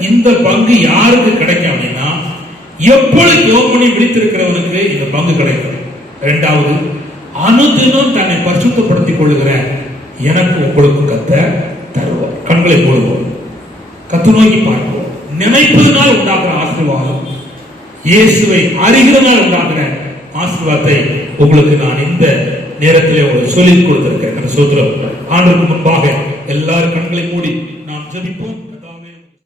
இந்த பங்கு யாருக்கு கிடைக்கும் அப்படின்னா, எப்பொழுது யோகமணி விழித்திருக்கிறவனுக்கு இந்த பங்கு கிடைக்கும். இரண்டாவது, அனுதினம் தன்னை பரிசுத்தப்படுத்திக் கொள்ளுகிற எனக்கு உங்களுக்கு கர்த்தர் தருவார். கண்களை போடுவோம், கத்து நோக்கி பார்ப்போம். நினைப்பதனால் உண்டாக்குற ஆசீர்வாதம், இயேசுவை அறிகிறதுனால் உண்டாக்குற ஆசீர்வாதத்தை உங்களுக்கு நான் இந்த நேரத்திலே உங்களுக்கு சொல்லிக் கொடுத்திருக்கேன். சோதரம் ஆண்டவருக்கு முன்பாக எல்லாரும் கண்களை மூடி நாம் ஜெபிப்போம்.